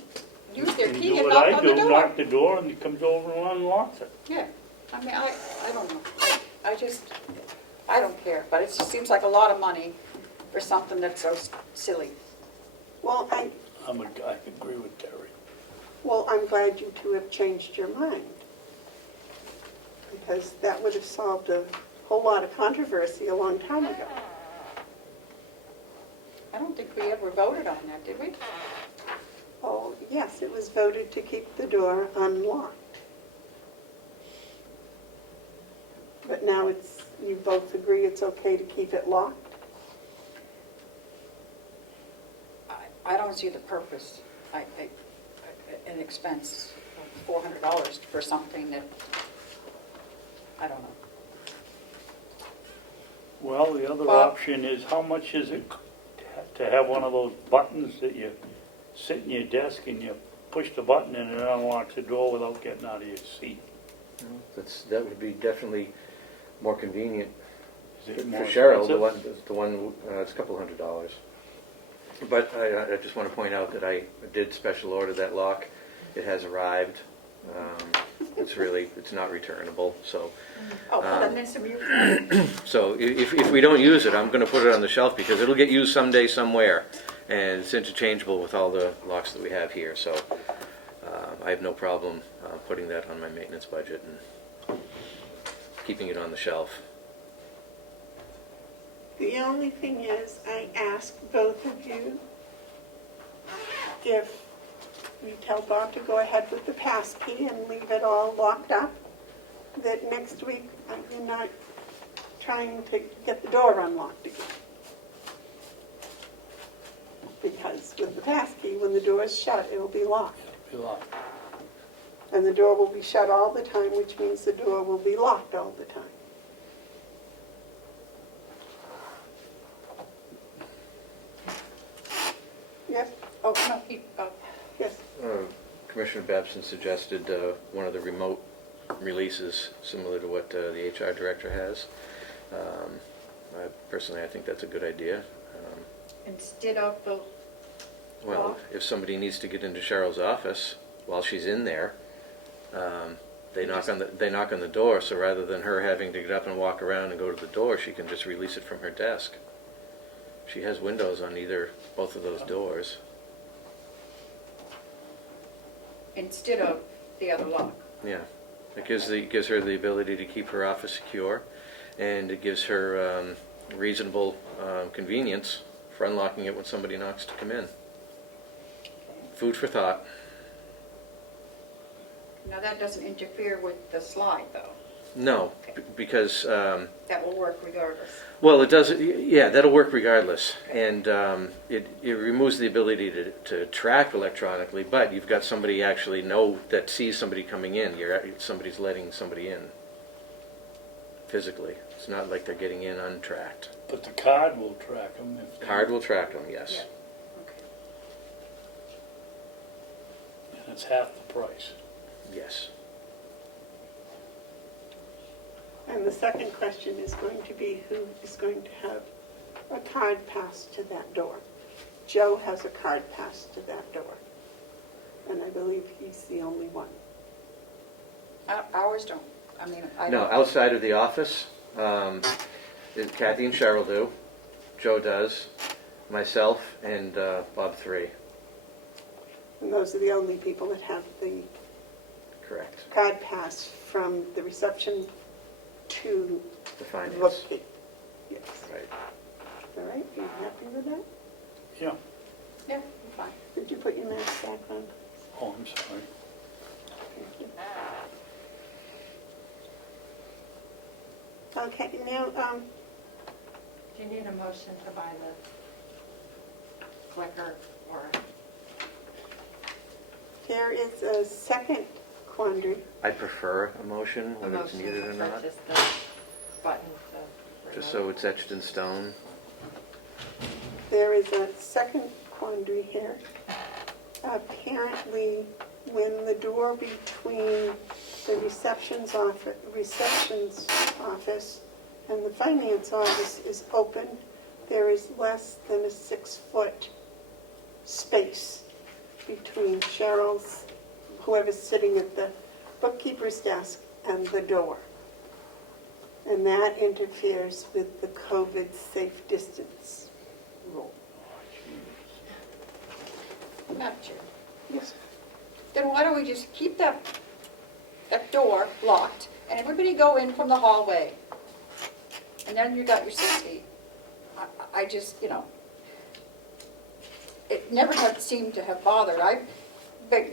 use their you key do and what knock I on do, the door. knock the door, and he comes over and unlocks it. Yeah, I mean, I don't know, I don't care, but it just seems like a lot of money for something that's so silly. Well, I agree with Terry. I'm glad you two have changed your mind. Because that would have solved a whole lot of controversy a long time ago. I don't think we ever voted on that, did we? Oh, yes, it was voted to keep the door unlocked. But now you both agree it's okay to keep it locked? I don't see the purpose. An expense of $400 for something that, I don't know. Well, the other Well- option is, how much is it to have one of those buttons that you sit in your desk and you push the button and it unlocks the door without getting out of your seat? That would be definitely more convenient Is for it more Cheryl. expensive? The one, it's a couple $100. But I just want to point out that I did special order that lock. It has arrived. It's not returnable. So, Oh, well, then there's some use. so if we don't use it, I'm going to put it on the shelf because it'll get used someday somewhere, and it's interchangeable with all the locks that we have here. So I have no problem putting that on my maintenance budget and keeping it on the shelf. The only thing is, I ask both of you if you tell Bob to go ahead with the pass key and leave it all locked up, that next week you're not trying to get the door unlocked again. Because with the pass key, when the door is shut, it will be locked. Be locked. And the door will be shut all the time, which means the door will be locked all the time. Yes, Oh, no, yes. Commissioner Babson suggested one of the remote releases similar to what the HR director has. Personally, I think that's a good idea. instead of the, Well, Lock? if somebody needs to get into Cheryl's office while she's in there, they knock on the door. So rather than her having to get up and walk around and go to the door, she can just release it from her desk. She has windows on both of those doors. instead of the other lock. Yeah, it gives her the ability to keep her office secure, and it gives her reasonable convenience for unlocking it when somebody knocks to come in. Food for thought. Now, that doesn't interfere with the slide, though. No, because That will work regardless. well, it does. Yeah, that'll work regardless, and it removes the ability to track electronically. But you've got somebody actually that sees somebody coming in. Somebody's letting somebody in physically. It's not like they're getting in untracked. But the card will track them. Card will track them, yes. Yeah. Okay. And it's half the price. Yes. And the second question is going to be, who is going to have a card passed to that door? Joe has a card passed to that door. And I believe he's the only one. Ours don't. I mean, I No, don't. outside of the office, Kathy and Cheryl do. Joe does. Myself and Bob 3. And those are the only people that have the Correct. card pass from the reception to The the finance. bookkeep. Yes. Right. All right, are you happy with that? Yeah. Yeah, I'm fine. Did you put your mask back on? Oh, I'm sorry. Okay, now, Do you need a motion to buy the clicker or? there is a second quandary. I prefer a motion, A whether it's motion needed to or not, purchase the button to just remote. so it's etched in stone. There is a second quandary here. Apparently, when the door between the receptions office and the finance office is open, there is less than a 6-foot space between Cheryl's, whoever's sitting at the bookkeeper's desk, and the door. And that interferes with the COVID safe distance rule. Madam Chair. Yes. Then why don't we just keep that door locked and everybody go in from the hallway? And then you got your 6 feet. I just, it never had seemed to have bothered. I've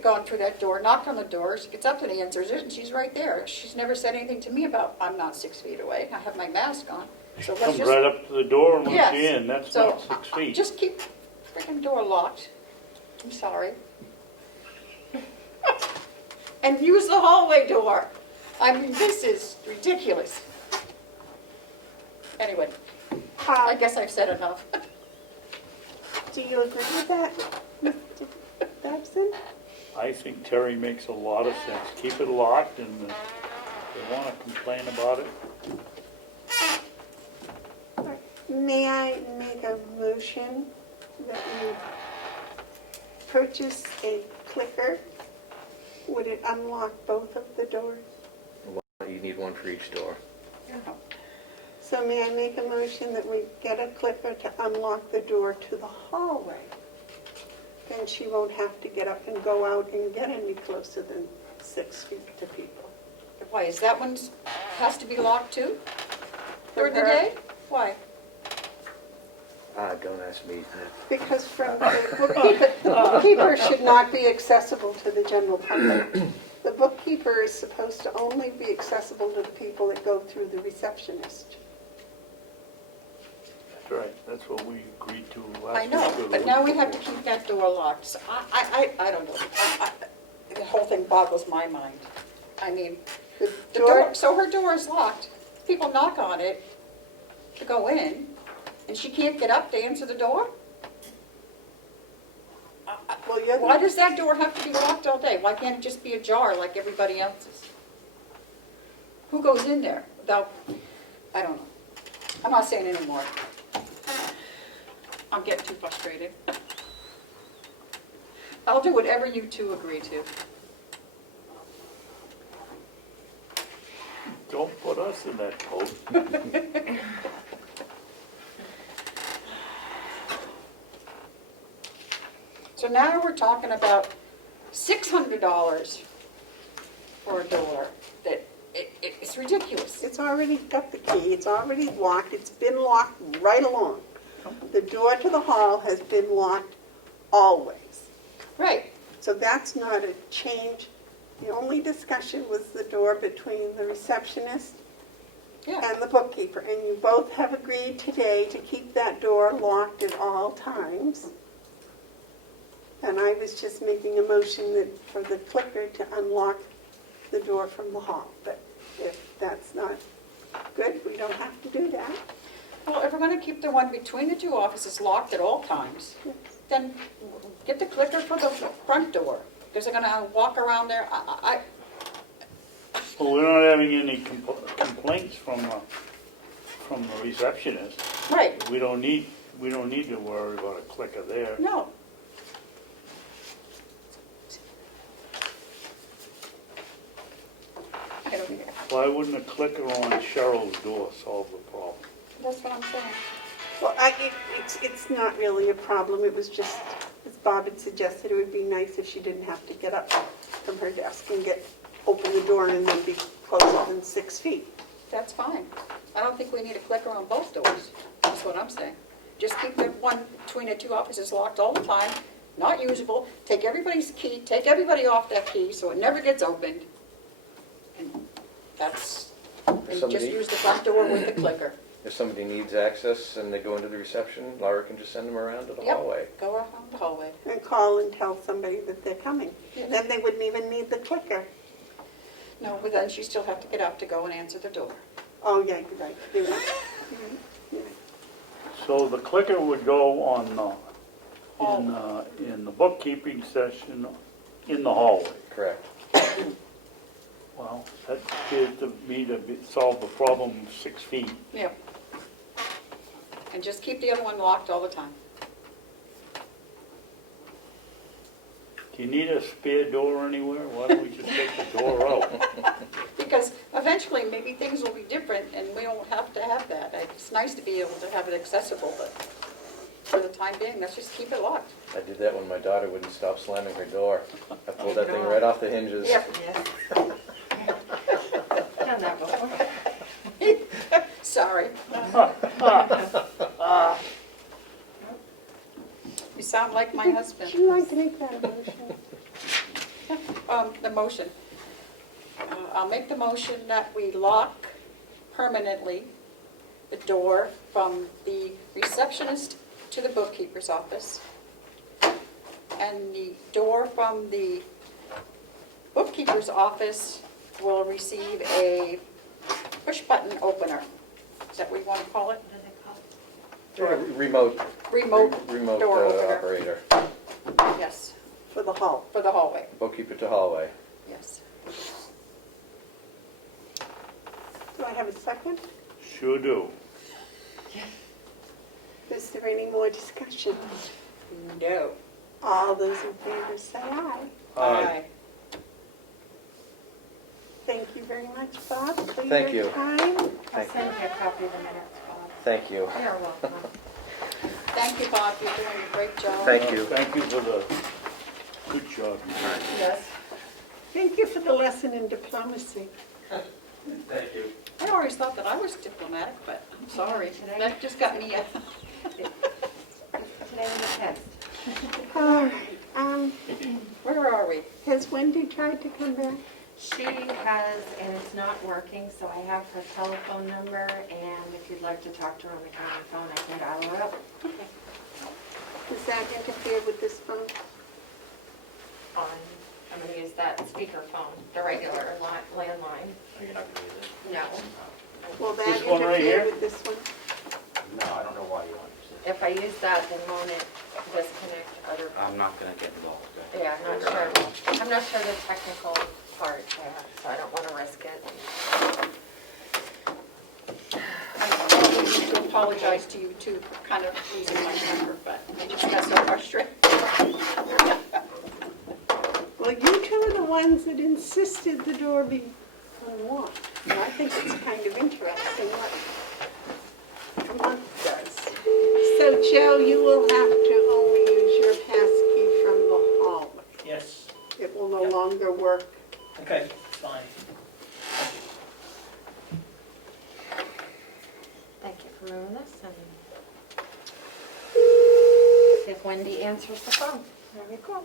gone through that door, knocked on the doors, gets up to the answers, and she's right there. She's never said anything to me about, I'm not 6 feet away, I have my mask on. So let's Comes just, right up to the door and lets Yes. you in, that's So, not 6 feet. just keep the freaking door locked. I'm sorry. And use the hallway door. I mean, this is ridiculous. Anyway, I guess I've said enough. Do you agree with that, Mr. Babson? I think Terry makes a lot of sense. Keep it locked, and if they want to complain about it, May I make a motion that you purchase a clicker? Would it unlock both of the doors? You need one for each door. So may I make a motion that we get a clicker to unlock the door to the hallway? Then she won't have to get up and go out and get any closer than 6 feet to people. Why, is that one has to be locked too? During the For her. day? Why? Don't ask me. Because from the bookkeeper should not be accessible to the general public. The bookkeeper is supposed to only be accessible to the people that go through the receptionist. that's right, that's what we agreed to last I week. know, or the but week now we have to before. keep that door locked. So I don't know. The whole thing boggles my mind. I mean, The the door, door, so her door is locked. People knock on it to go in, and she can't get up to answer the door? well, you're Why the, does that door have to be locked all day? Why can't it just be ajar like everybody else's? Who goes in there without, I don't know. I'm not saying anymore. I'm getting too frustrated. I'll do whatever you two agree to. Don't put us in that boat. So now we're talking about $600 for a door. That it's ridiculous. it's already got the key, it's already locked, it's been locked right along. The door to the hall has been locked always. Right. So that's not a change. The only discussion was the door between the receptionist Yeah. and the bookkeeper. And you both have agreed today to keep that door locked at all times. And I was just making a motion that for the clicker to unlock the door from the hall. But if that's not good, we don't have to do that. Well, if we're going to keep the one between the two offices locked at all times, then get the clicker for the front door. Because they're going to walk around there. Well, we're not having any complaints from the receptionist. Right. We don't need to worry about a clicker there. No. I don't think Why wouldn't a clicker on Cheryl's door solve the problem? that's what I'm saying. Well, it's not really a problem. It was just, as Bob had suggested, it would be nice if she didn't have to get up from her desk and open the door and then be closer than 6 feet. That's fine. I don't think we need a clicker on both doors. That's what I'm saying. Just keep the one between the two offices locked all the time. not usable, take everybody's key, take everybody off that key so it never gets opened. And that's, and just Somebody- use the front door with the clicker. If somebody needs access and they go into the reception, Laura can just send them around to the Yep. hallway. Go around the hallway. And call and tell somebody that they're coming. Then they wouldn't even need the clicker. No, but then she still have to get up to go and answer the door. Oh, yeah, you're right. You're right. So the clicker would go on, in the bookkeeping session in the hallway. Correct. Well, that appears to me to solve the problem of 6 feet. Yep. And just keep the other one locked all the time. Do you need a spare door anywhere? Why don't we just take the door out? Because eventually, maybe things will be different and we won't have to have that. It's nice to be able to have it accessible, but for the time being, let's just keep it locked. I did that when my daughter wouldn't stop slamming her door. I pulled that thing right off the hinges. Yep. Done that before. Sorry. You sound like my husband. Would you like to make that a motion? The motion. I'll make the motion that we lock permanently the door from the receptionist to the bookkeeper's office. And the door from the bookkeeper's office will receive a push-button opener. Is that what you want to call it? What is it called? Remote Remote door opener. operator. Yes, For the hall. for the hallway, Bookkeeper to hallway. yes. Do I have a second? Sure do. Is there any more discussion? No. All those in favor say aye. Aye. Thank you very much, Bob, for Thank your you. time. I'll Thank send you a copy of the minutes, Bob. Thank you. You're welcome. Thank you, Bob, you're doing a great job. Thank you. Thank you for the good job. Yes. Thank you for the lesson in diplomacy. Thank you. I always thought that I was diplomatic, but I'm sorry. That just got me, Today was a test. All right, where are we? has Wendy tried to come back? She has, and it's not working, so I have her telephone number, and if you'd like to talk to her on the county phone, I can dial her up. Does that interfere with this phone? I'm gonna use that speaker phone, the regular landline. Oh, you're not gonna use it? No. Will that This one right here? interfere with this one? No, I don't know why you want to use it. If I use that, then won't it disconnect other? I'm not gonna get involved. Okay? Yeah, I'm not sure. I'm not sure the technical part there, so I don't want to risk it. I need to apologize to you too for kind of losing my temper, but I just got so frustrated. Well, you two are the ones that insisted the door be unlocked. And I think it's kind of interesting what a month does. So, Joe, you will have to only use your passkey from the hallway. Yes, It will no longer work. okay, fine. Thank you for moving this, and see if Wendy answers the phone. There we go.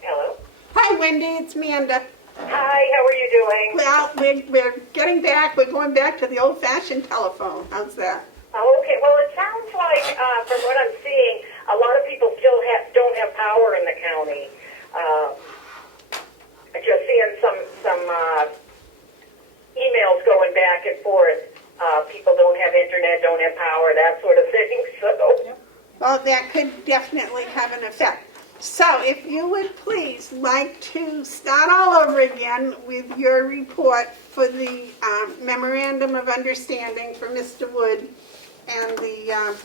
Hello. Hi, Wendy, it's Amanda. Hi, how are you doing? Well, we're getting back. We're going back to the old-fashioned telephone. How's that? Oh, okay. Well, it sounds like, from what I'm seeing, a lot of people still don't have power in the county. Just seeing some emails going back and forth. People don't have internet, don't have power, that sort of thing. So. Well, that could definitely have an effect. So if you would please like to start all over again with your report for the memorandum of understanding for Mr. Wood and the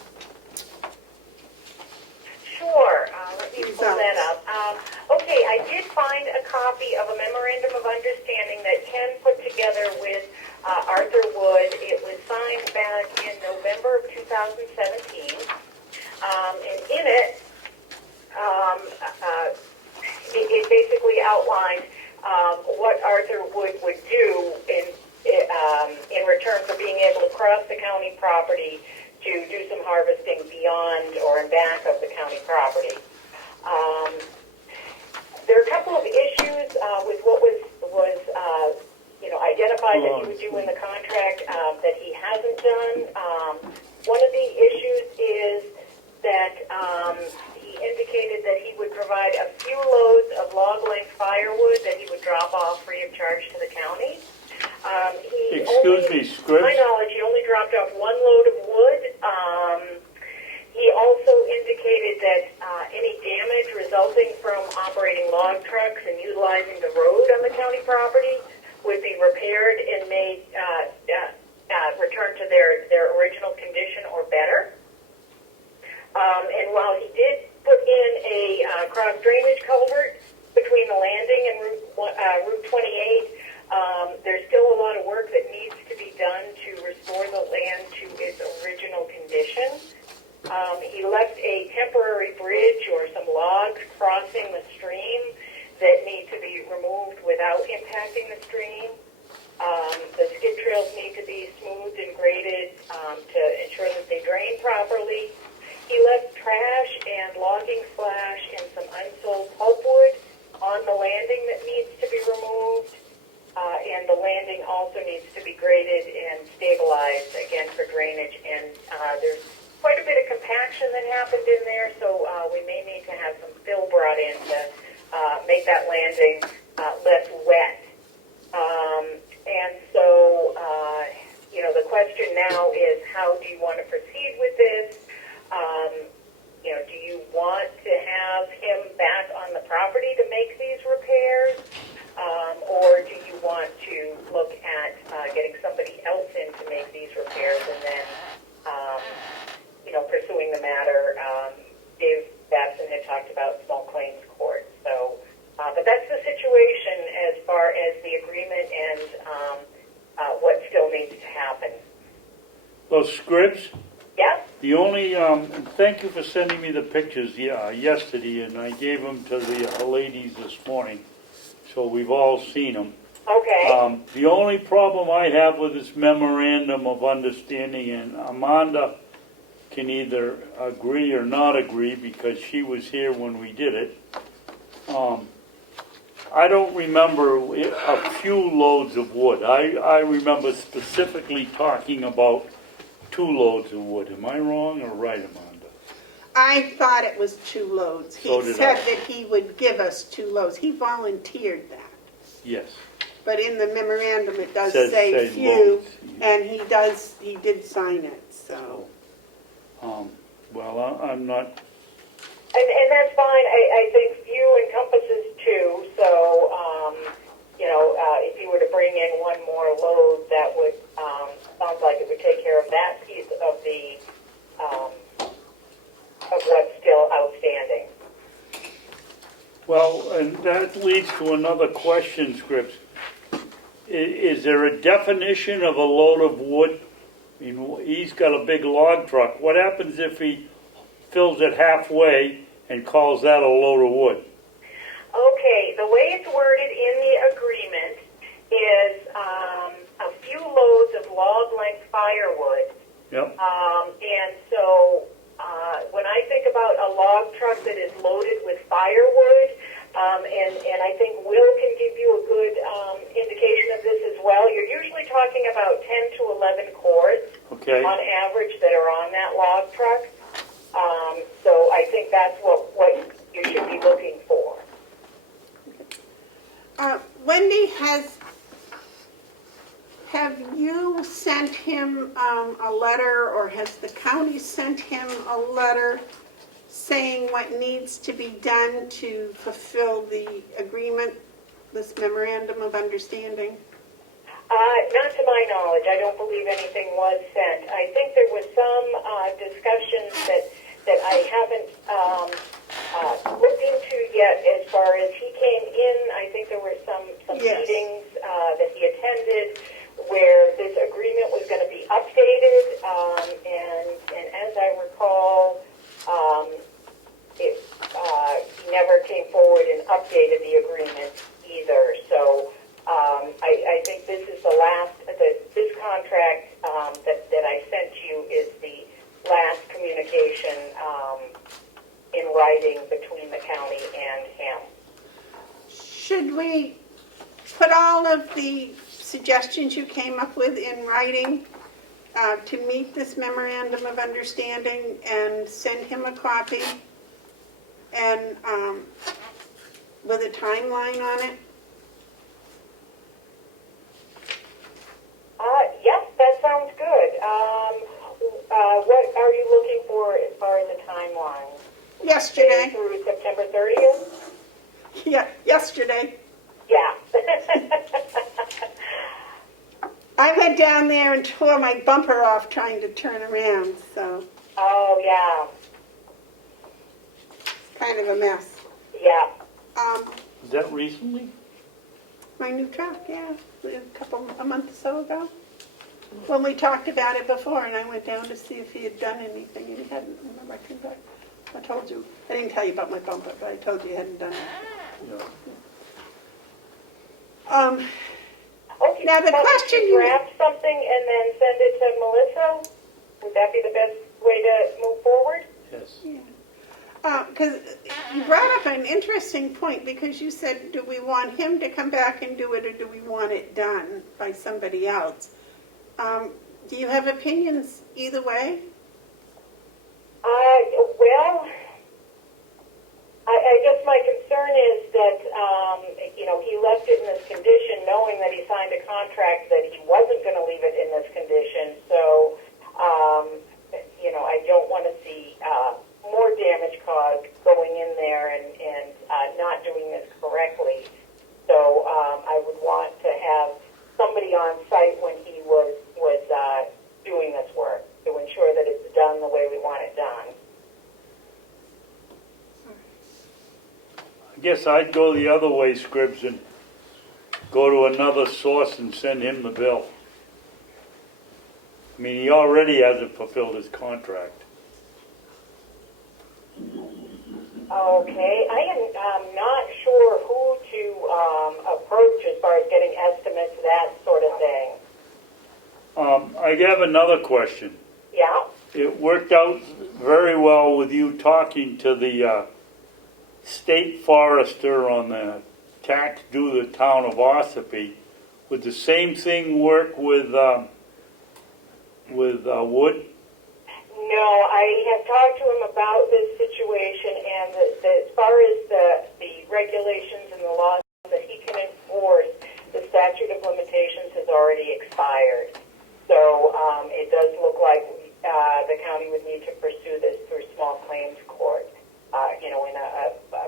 Sure. Let me pull that up. Okay, I did find a copy of a memorandum of understanding that Ken put together with Arthur Wood. It was signed back in November of 2017. And in it, it basically outlined what Arthur Wood would do in return for being able to cross the county property to do some harvesting beyond or in back of the county property. There are a couple of issues with what was identified that he would do in the contract that he hasn't done. One of the issues is that he indicated that he would provide a few loads of log-length firewood that he would drop off free of charge to the county. Excuse me, To Scripps? my knowledge, he only dropped off one load of wood. He also indicated that any damage resulting from operating log trucks and utilizing the road on the county property would be repaired and made returned to their original condition or better. And while he did put in a cross drainage culvert between the landing and Route 28, there's still a lot of work that needs to be done to restore the land to its original condition. He left a temporary bridge or some logs crossing the stream that need to be removed without impacting the stream. The skid trails need to be smoothed and graded to ensure that they drain properly. He left trash and logging slash and some unsold pulpwood on the landing that needs to be removed. And the landing also needs to be graded and stabilized, again, for drainage. And there's quite a bit of compaction that happened in there, so we may need to have some fill brought in to make that landing less wet. And so, the question now is, how do you want to proceed with this? Do you want to have him back on the property to make these repairs? Or do you want to look at getting somebody else in to make these repairs and then, pursuing the matter? Dave Babson had talked about small claims court. So, but that's the situation as far as the agreement and what still needs to happen. Well, Scripps? Yeah? The only, thank you for sending me the pictures yesterday, and I gave them to the ladies this morning, so we've all seen them. Okay. The only problem I have with this memorandum of understanding, and Amanda can either agree or not agree because she was here when we did it, I don't remember a few loads of wood. I remember specifically talking about 2 loads of wood. Am I wrong or right, Amanda? I thought it was 2 loads. He So did said I. that he would give us 2 loads. He volunteered that. Yes. But in the memorandum, it does Says say say few, loads. and he did sign it, so. Well, I'm not, And that's fine. I think few encompasses 2, so, if you were to bring in one more load, that would, sounds like it would take care of that piece of the, of what's still outstanding. well, and that leads to another question, Scripps. Is there a definition of a load of wood? I mean, he's got a big log truck. What happens if he fills it halfway and calls that a load of wood? Okay, the way it's worded in the agreement is a few loads of log-length firewood. Yep. And so when I think about a log truck that is loaded with firewood, and I think Will can give you a good indication of this as well, you're usually talking about 10 to 11 cords Okay. on average that are on that log truck. So I think that's what you should be looking for. Wendy, have you sent him a letter, or has the county sent him a letter saying what needs to be done to fulfill the agreement, this memorandum of understanding? Not to my knowledge. I don't believe anything was sent. I think there was some discussions that I haven't looked into yet as far as he came in. I think there were some Yes. meetings that he attended where this agreement was going to be updated, and as I recall, he never came forward and updated the agreement either. So I think this is the last, this contract that I sent you is the writing between the county and him. Should we put all of the suggestions you came up with in writing to meet this memorandum of understanding and send him a copy and with a timeline on it? Yes, that sounds good. What are you looking for as far as a timeline? Yesterday. Through September 30th? Yeah, yesterday. Yeah. I went down there and tore my bumper off trying to turn around, so Oh, yeah. it's kind of a mess. Yeah. Is that recently? My new truck, yeah, a month or so ago. When we talked about it before, and I went down to see if he had done anything, and he hadn't. Remember, I came back. I told you. I didn't tell you about my bumper, but I told you he hadn't done it. Yeah. Okay, Now the so question would you draft something and then send it to Melissa? Would that be the best way to move forward? Yes. Because you brought up an interesting point, because you said, do we want him to come back and do it, or do we want it done by somebody else? Do you have opinions either way? Well, I guess my concern is that, he left it in this condition knowing that he signed a contract that he wasn't going to leave it in this condition. So, I don't want to see more damage caused going in there and not doing this correctly. So I would want to have somebody on site when he was doing this work to ensure that it's done the way we want it done. I guess I'd go the other way, Scribs, and go to another source and send him the bill. I mean, he already hasn't fulfilled his contract. Okay, I am not sure who to approach as far as getting estimates, that sort of thing. I have another question. Yeah? It worked out very well with you talking to the state forester on the tax due to the town of Ossipee. Would the same thing work with Wood? No, I have talked to him about this situation, and as far as the regulations and the laws that he can enforce, the statute of limitations has already expired. So it does look like the county would need to pursue this through small claims court, in a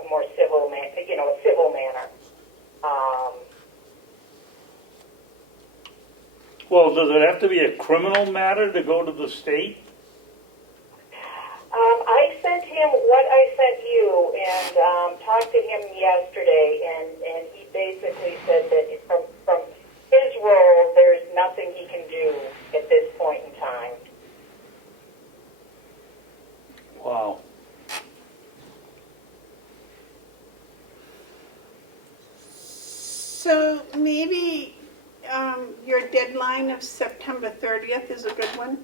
more civil, a civil manner. Well, does it have to be a criminal matter to go to the state? I sent him what I sent you and talked to him yesterday, and he basically said that from his role, there's nothing he can do at this point in time. Wow. So maybe your deadline of September 30th is a good one?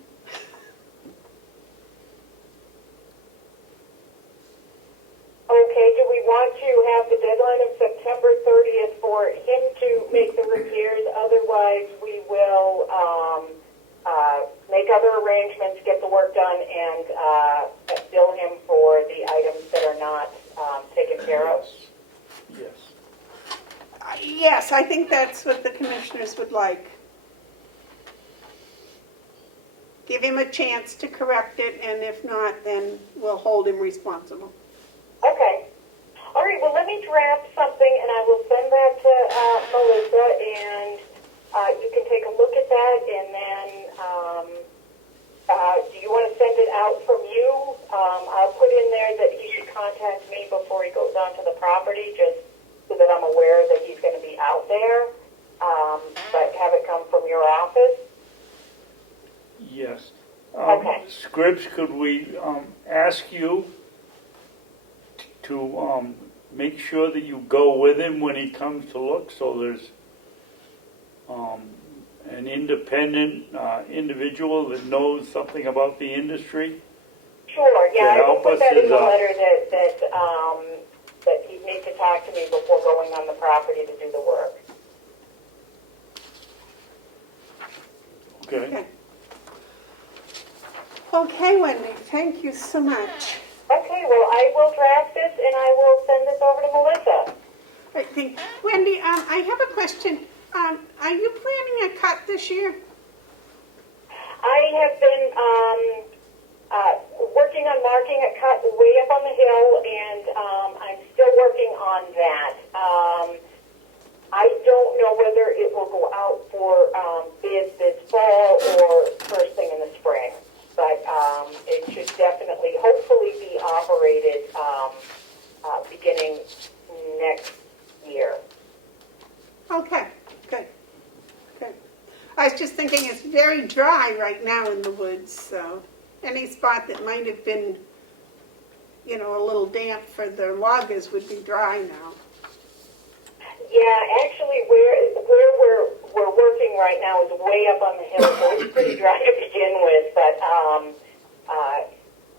Okay, do we want to have the deadline of September 30th for him to make the repairs? Otherwise, we will make other arrangements, get the work done, and bill him for the items that are not taken care of. Yes. Yes, I think that's what the commissioners would like. Give him a chance to correct it, and if not, then we'll hold him responsible. Okay. All right, well, let me draft something, and I will send that to Melissa, and you can take a look at that, and then do you want to send it out from you? I'll put in there that he should contact me before he goes onto the property, just so that I'm aware that he's going to be out there, but have it come from your office. Yes. Okay. Scribs, could we ask you to make sure that you go with him when he comes to look, so there's an independent individual that knows something about the industry? Sure, Yeah, I will help put us that in is, the letter that he needs to talk to me before going on the property to do the work. Okay. Okay. Okay, Wendy, thank you so much. Okay, well, I will draft this and I will send this over to Melissa. Right, Wendy, I have a question. Are you planning a cut this year? I have been working on marking a cut way up on the hill, and I'm still working on that. I don't know whether it will go out for bids this fall or first thing in the spring, but it should definitely, hopefully, be operated beginning next year. Okay, good, good. I was just thinking it's very dry right now in the woods, so any spot that might have been, you know, a little damp for the loggers would be dry now. Yeah, actually, where we're working right now is way up on the hill, so it's pretty dry to begin with. But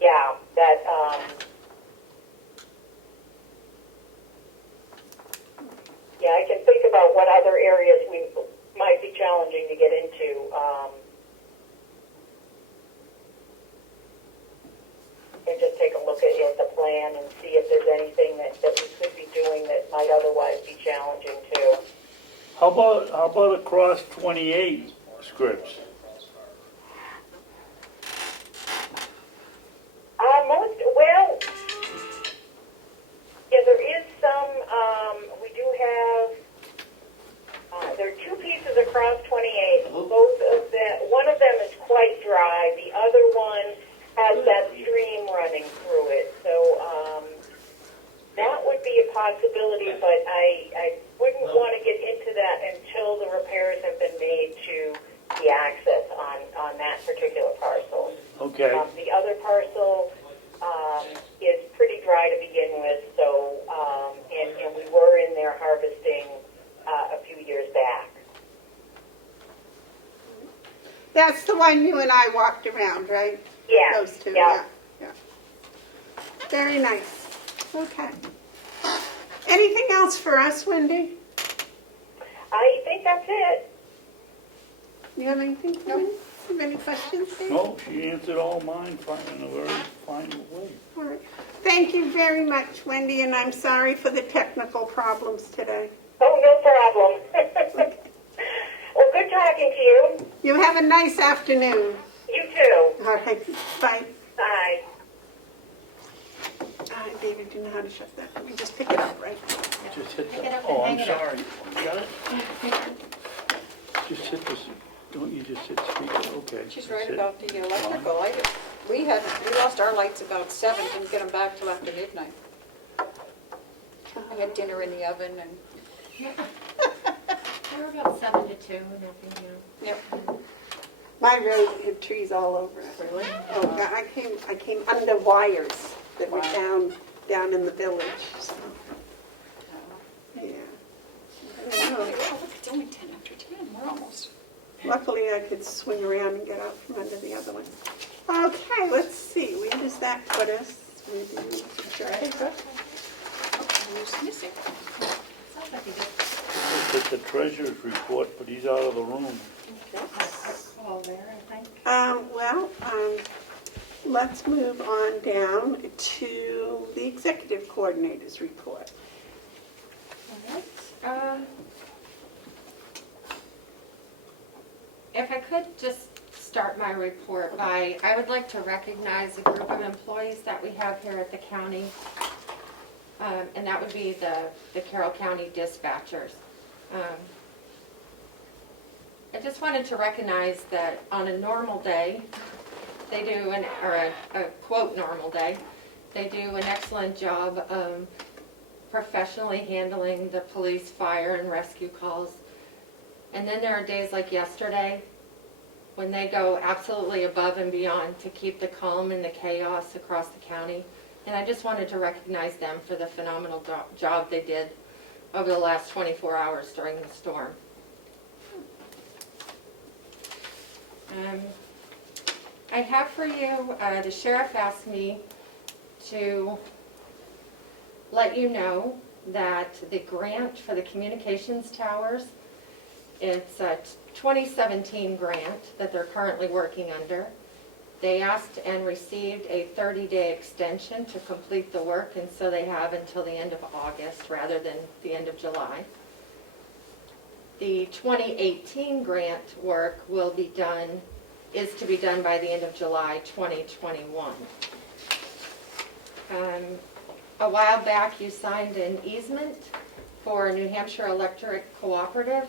yeah, that yeah, I can think about what other areas we might be challenging to get into. And just take a look at the plan and see if there's anything that we could be doing that might otherwise be challenging too. How about across 28 scripts? Well, yeah, there is some, we do have, there are two pieces across 28. Both of them, one of them is quite dry. The other one has that stream running through it. So that would be a possibility, but I wouldn't want to get into that until the repairs have been made to the access on that particular parcel. Okay. The other parcel is pretty dry to begin with, so and we were in there harvesting a few years back. That's the one you and I walked around, right? Yeah. Those two, Yeah. yeah. Very nice. Okay. Anything else for us, Wendy? I think that's it. You have anything for me? You have any questions, Dave? No, she answered all mine in a very fine way. All right. Thank you very much, Wendy, and I'm sorry for the technical problems today. Oh, no problem. Well, good talking to you. You have a nice afternoon. You too. All right. Bye. Bye. David, do you know how to shut that? Let me just pick it up, right? Just hit Pick it the, up and oh, I'm hang it up. sorry. You got it? Just hit this, don't you just hit speaker? Okay. She's that's right it. about the electrical. We lost our lights about 7, didn't get them back till after midnight. I had dinner in the oven and, We're about 7 to 2, nothing, you know. yep. My road had trees all over it. Really? Oh, God, I came under wires that were down in the village, so, yeah. I don't know. Oh, look, it's only 10 after 10. We're almost. Luckily, I could swing around and get out from under the other one. Okay, let's see, where does that put us? Who's missing? Sounds like he just It's the treasurer's report, but he's out of the room. had a call there, I think. Let's move on down to the executive coordinator's report. All right. If I could just start my report by, I would like to recognize a group of employees that we have here at the county, and that would be the Carroll County dispatchers. I just wanted to recognize that on a normal day, they do a quote normal day, they do an excellent job of professionally handling the police, fire, and rescue calls. And then there are days like yesterday when they go absolutely above and beyond to keep the calm and the chaos across the county. And I just wanted to recognize them for the phenomenal job they did over the last 24 hours during the storm. I have for you, the sheriff asked me to let you know that the grant for the communications towers, it's a 2017 grant that they're currently working under. They asked and received a 30-day extension to complete the work, and so they have until the end of August rather than the end of July. The 2018 grant work is to be done by the end of July 2021. A while back, you signed an easement for New Hampshire Electric Cooperative.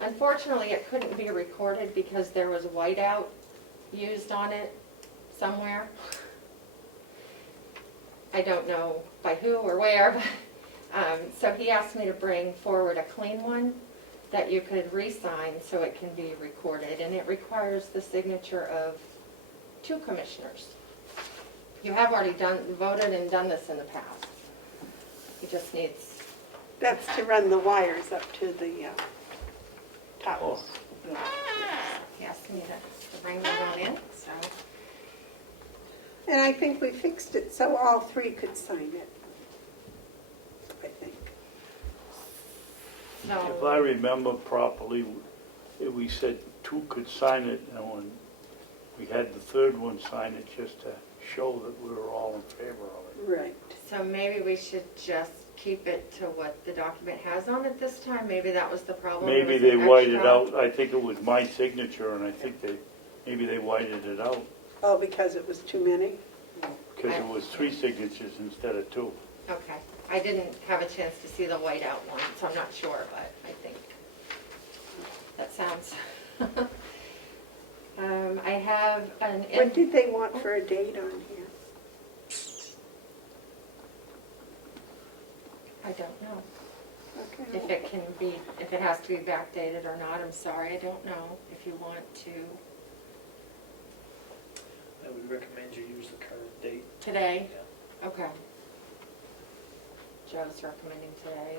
Unfortunately, it couldn't be recorded because there was whiteout used on it somewhere. I don't know by who or where, but, so he asked me to bring forward a clean one that you could re-sign so it can be recorded, and it requires the signature of 2 commissioners. You have already voted and done this in the past. He just needs, That's to run the wires up to the towers. he asked me to bring that on in, so. And I think we fixed it so all 3 could sign it, I think. If I remember properly, we said 2 could sign it, and when we had the 3rd one sign it just to show that we were all in favor of it. Right. So maybe we should just keep it to what the document has on it this time? Maybe that was the problem? Maybe There they was an whited extra- out, I think it was my signature, and I think maybe they whited it out, Oh, because it was too many? because it was 3 signatures instead of 2. Okay. I didn't have a chance to see the whiteout one, so I'm not sure, but I think that sounds... I have an... What did they want for a date on here? I don't know. Okay. If it can be, if it has to be backdated or not, I'm sorry, I don't know. If you want to, I would recommend you use the current date. today? Okay. Joe's recommending today.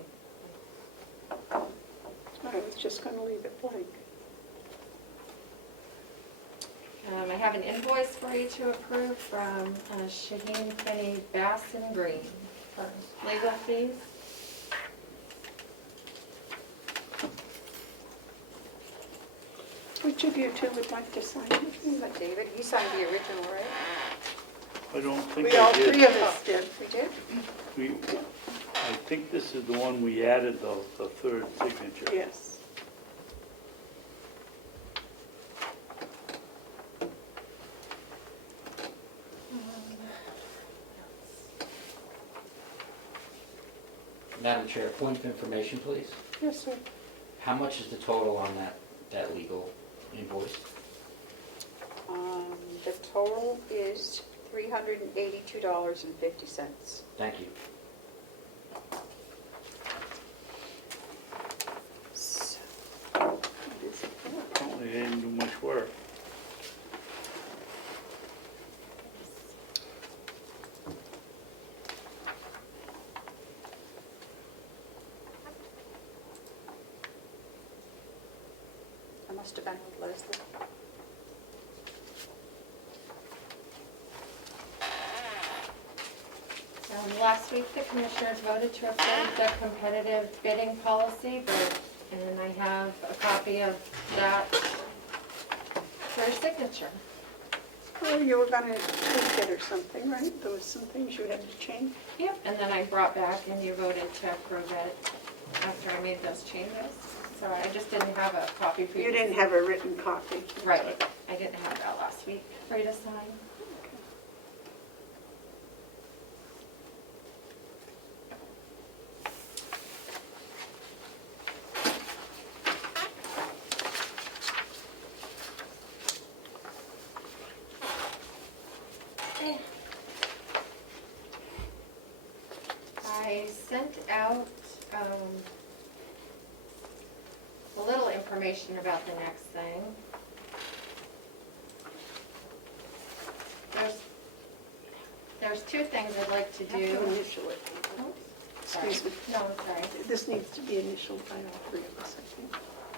I was just going to leave it blank. I have an invoice for you to approve from Shaheen Finney Bass and Green for legal fees. Which of you 2 would like to sign it? But David, he signed the original, right? I don't think We all I 3 did. of us did. We did? I think this is the one we added, the 3rd signature. Yes. Madam Chair, point of information, please. Yes, sir. How much is the total on that legal invoice? The total is $382.50. Thank you. Apparently they didn't do much work. I must have been with Leslie. Last week, the commissioners voted to approve the competitive bidding policy, and I have a copy of that for your signature. Oh, you were going to tweak it or something, right? There was some things you had to change? Yep. And then I brought back and you voted to approve it after I made those changes. So I just didn't have a copy for you. You didn't have a written copy. Right. I didn't have that last week for you to sign. I sent out a little information about the next thing. There's 2 things I'd like to You have to do. initial it. Oh, sorry. Excuse me. No, I'm sorry. This needs to be initialed by all 3 of us, I think,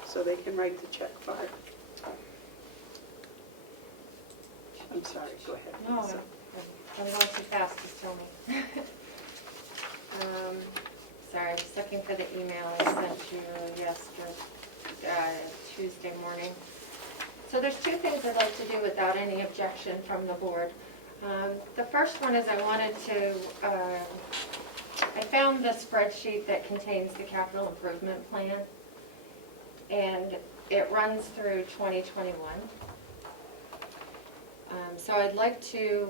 so they can write the check for it. I'm sorry, go ahead. No, I'm going too fast, just tell me. Sorry, I was looking for the email I sent you yesterday, Tuesday morning. So there's two things I'd like to do without any objection from the board. The first one is I wanted to, I found the spreadsheet that contains the capital improvement plan, and it runs through 2021. So I'd like to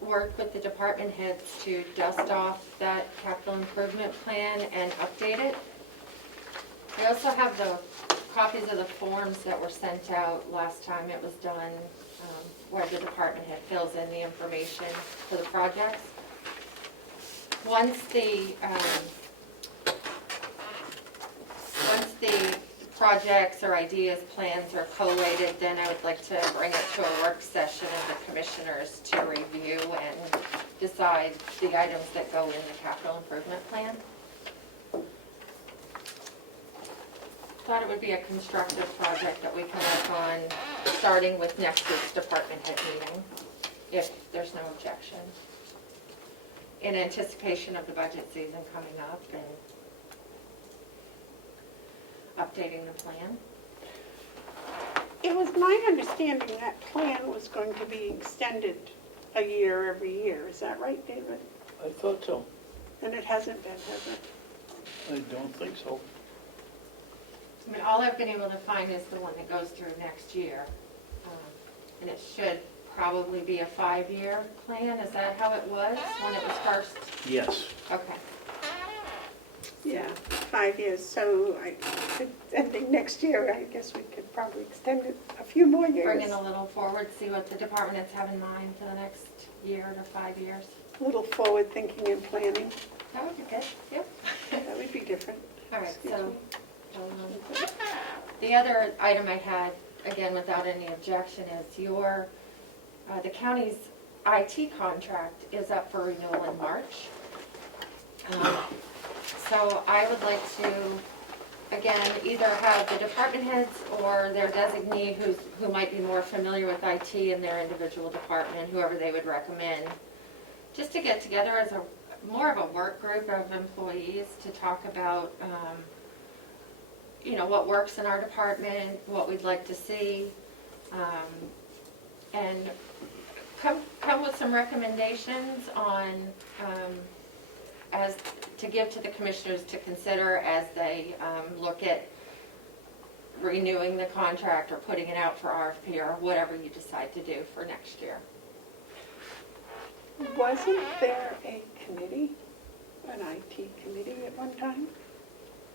work with the department heads to dust off that capital improvement plan and update it. I also have the copies of the forms that were sent out last time it was done, where the department head fills in the information for the projects. Once the projects or ideas, plans are collated, then I would like to bring it to a work session of the commissioners to review and decide the items that go in the capital improvement plan. Thought it would be a constructive project that we can work on, starting with next week's department head meeting, if there's no objection, in anticipation of the budget season coming up and updating the plan. It was my understanding that plan was going to be extended a year every year. Is that right, David? I thought so. And it hasn't been, has it? I don't think so. I mean, all I've been able to find is the one that goes through next year. And it should probably be a 5-year plan. Is that how it was when it was first? Yes. Okay. Yeah, 5 years. So I think next year, I guess we could probably extend it a few more years. Bring it a little forward, see what the department heads have in mind for the next year to 5 years. A little forward thinking and planning. That would be good, yep. That would be different. All right, Excuse so me. the other item I had, again, without any objection, is the county's IT contract is up for renewal in March. So I would like to, again, either have the department heads or their designee who might be more familiar with IT in their individual department, whoever they would recommend, just to get together as more of a work group of employees to talk about what works in our department, what we'd like to see, and come with some recommendations on as to give to the commissioners to consider as they look at renewing the contract or putting it out for RFP or whatever you decide to do for next year. Wasn't there a committee, an IT committee at one time?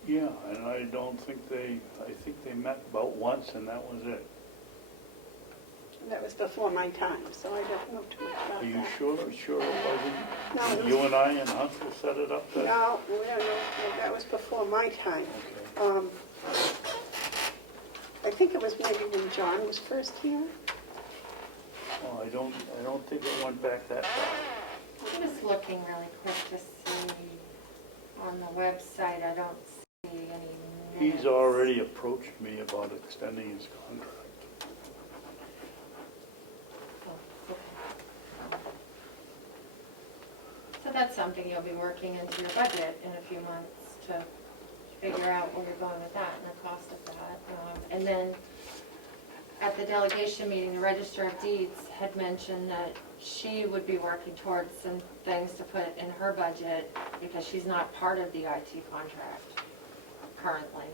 Yeah, and I think they met about once and that was it. That was before my time, so I don't know too much about Are you that. sure it No, wasn't? it was- You and I and Hunter set it up there? No, that was before my time. Okay. I think it was maybe when John was first here. Well, I don't think it went back that far. I'm just looking really quick to see on the website. I don't see any minutes. He's already approached me about extending his contract. Oh, okay. So that's something you'll be working into your budget in a few months to figure out where you're going with that and the cost of that. And then at the delegation meeting, the Register of Deeds had mentioned that she would be working towards some things to put in her budget because she's not part of the IT contract currently.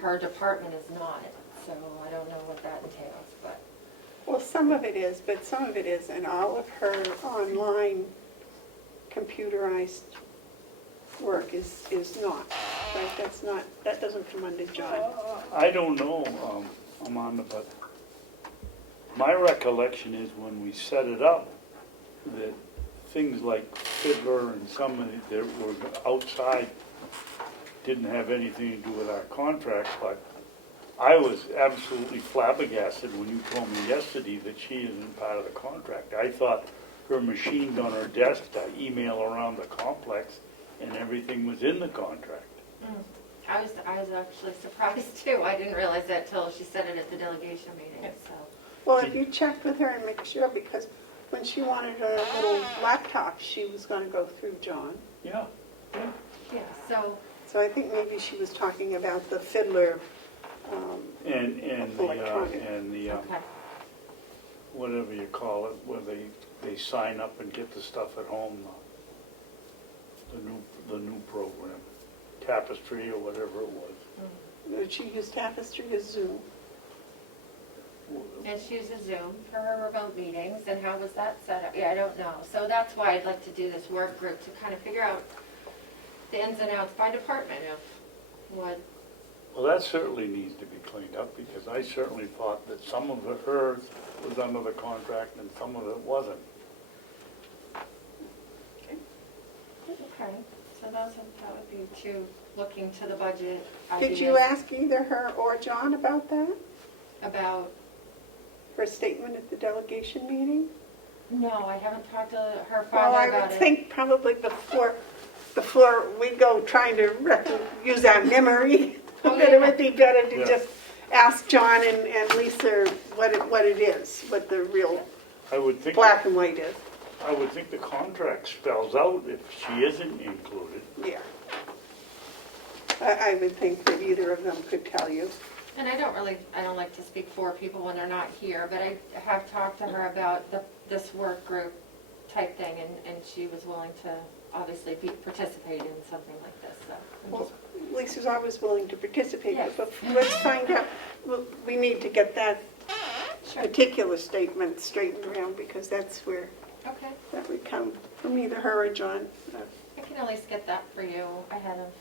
Her department is not, so I don't know what that entails, but. Well, some of it is, but some of it is, and all of her online computerized work is not. Right? That doesn't come under John. I don't know, Amanda, but my recollection is when we set it up, that things like Fiddler and some of that were outside didn't have anything to do with our contract, but I was absolutely flabbergasted when you told me yesterday that she isn't part of the contract. I thought her machines on her desk to email around the complex and everything was in the contract. I was actually surprised too. I didn't realize that till she said it at the delegation meeting, so. Well, if you checked with her and make sure, because when she wanted a little laptop, she was going to go through John. Yeah, yeah. Yeah, so, So I think maybe she was talking about the Fiddler. And Electronic. okay. whatever you call it, where they sign up and get the stuff at home, the new program, Tapestry or whatever it was. Did she use Tapestry or Zoom? And she uses Zoom for her remote meetings, and how was that set up? Yeah, I don't know. So that's why I'd like to do this work group, to kind of figure out the ins and outs by department of what, Well, that certainly needs to be cleaned up, because I certainly thought that some of hers was under the contract and some of it wasn't. okay. So that would be to look into the budget Did you ideas ask either her or John about that? about, Her statement at the delegation meeting? no, I haven't talked to her Well, father I about would it. think probably before we go trying to use our memory, Oh, that it yeah. would be better to Yeah. just ask John and Lisa what it is, what the real I would think, black and white is. I would think the contract spells out if she isn't included. Yeah. I would think that either of them could tell you. And I don't like to speak for people when they're not here, but I have talked to her about this work group type thing, and she was willing to obviously participate in something like this, so. I'm Well, just- Lisa's always willing to participate, Yes. but let's find out. We need to get that particular statement straightened around, because that's where Okay, that would come from either her or John. I can at least get that for you ahead of,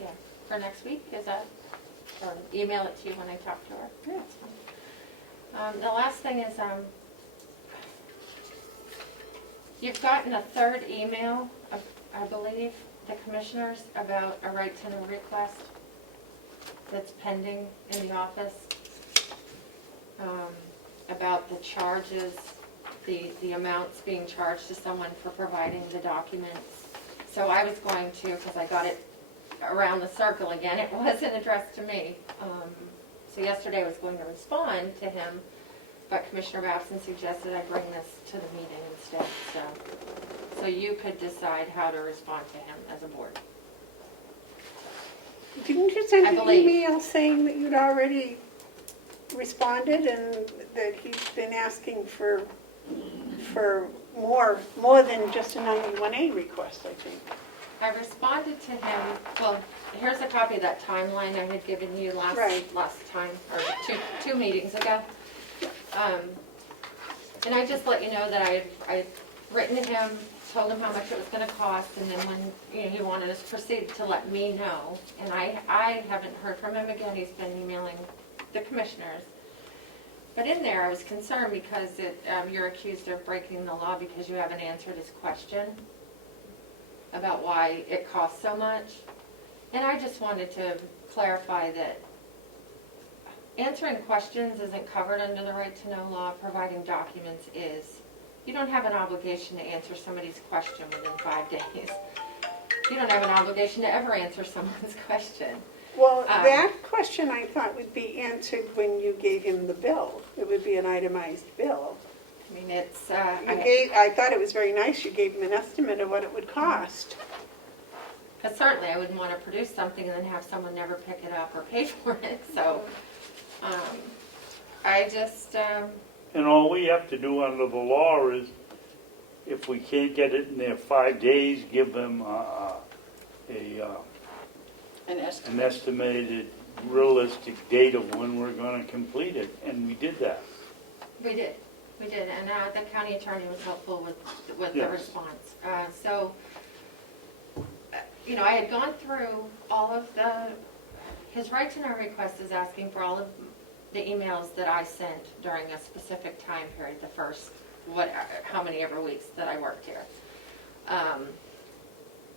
yeah, for next week, is that, or email it to you when I talk to her? Yeah, that's fine. The last thing is, you've gotten a third email, I believe, the commissioners, about a right to know request that's pending in the office, about the charges, the amounts being charged to someone for providing the documents. So I was going to, because I got it around the circle again, it wasn't addressed to me. So yesterday I was going to respond to him, but Commissioner Babson suggested I bring this to the meeting instead, so you could decide how to respond to him as a board. Didn't you send I an believe. email saying that you'd already responded and that he's been asking for more than just a 91A request, I think? I responded to him, well, here's a copy of that timeline I had given you last Right. time, or two meetings ago. And I just let you know that I'd written to him, told him how much it was gonna cost, and then when, he wanted us to proceed, to let me know. And I haven't heard from him again, he's been emailing the commissioners. But in there, I was concerned because you're accused of breaking the law because you haven't answered his question about why it costs so much. And I just wanted to clarify that answering questions isn't covered under the right to know law, providing documents is. You don't have an obligation to answer somebody's question within 5 days. You don't have an obligation to ever answer someone's question. Well, that question I thought would be answered when you gave him the bill. It would be an itemized bill. I mean, it's, I thought it was very nice you gave him an estimate of what it would cost. because certainly I wouldn't want to produce something and then have someone never pick it up or pay for it, so, I just, And all we have to do under the law is, if we can't get it in there 5 days, give them An estimate. an estimated realistic date of when we're going to complete it, and we did that. we did, and the county attorney was helpful with the Yes. response. So, I had gone through all of his right to know request is asking for all of the emails that I sent during a specific time period, the first, how many ever weeks that I worked here.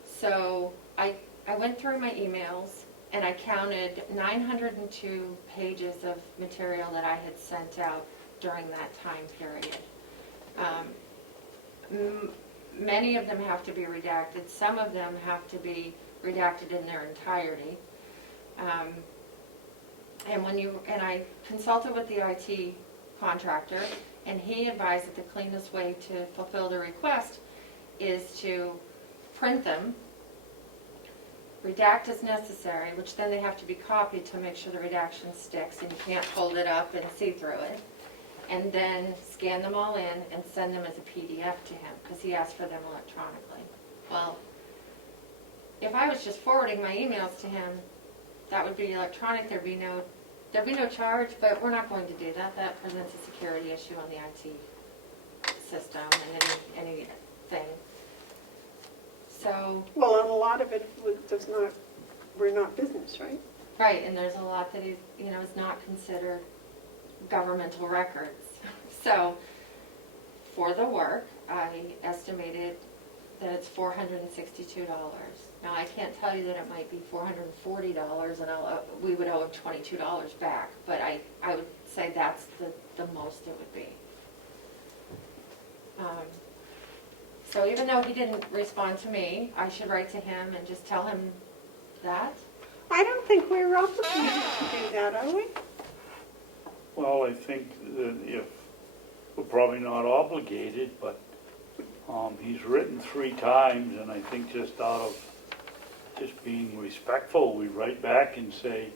So I went through my emails and I counted 902 pages of material that I had sent out during that time period. Many of them have to be redacted. Some of them have to be redacted in their entirety. And I consulted with the IT contractor, And he advised that the cleanest way to fulfill the request is to print them, redact as necessary, which then they have to be copied to make sure the redaction sticks and you can't hold it up and see through it. And then scan them all in and send them as a PDF to him, because he asked for them electronically. Well, if I was just forwarding my emails to him, that would be electronic, there'd be no charge, but we're not going to do that. That presents a security issue on the IT system and anything. So, Well, and a lot of it we're not business, right? right, and there's a lot that is not considered governmental records. So, for the work, I estimated that it's $462. Now, I can't tell you that it might be $440 and we would owe him $22 back, but I would say that's the most it would be. So even though he didn't respond to me, I should write to him and just tell him that. I don't think we're obligated to do that, are we? Well, I think that if, we're probably not obligated, but he's written 3 times, and I think just out of just being respectful, we write back and say,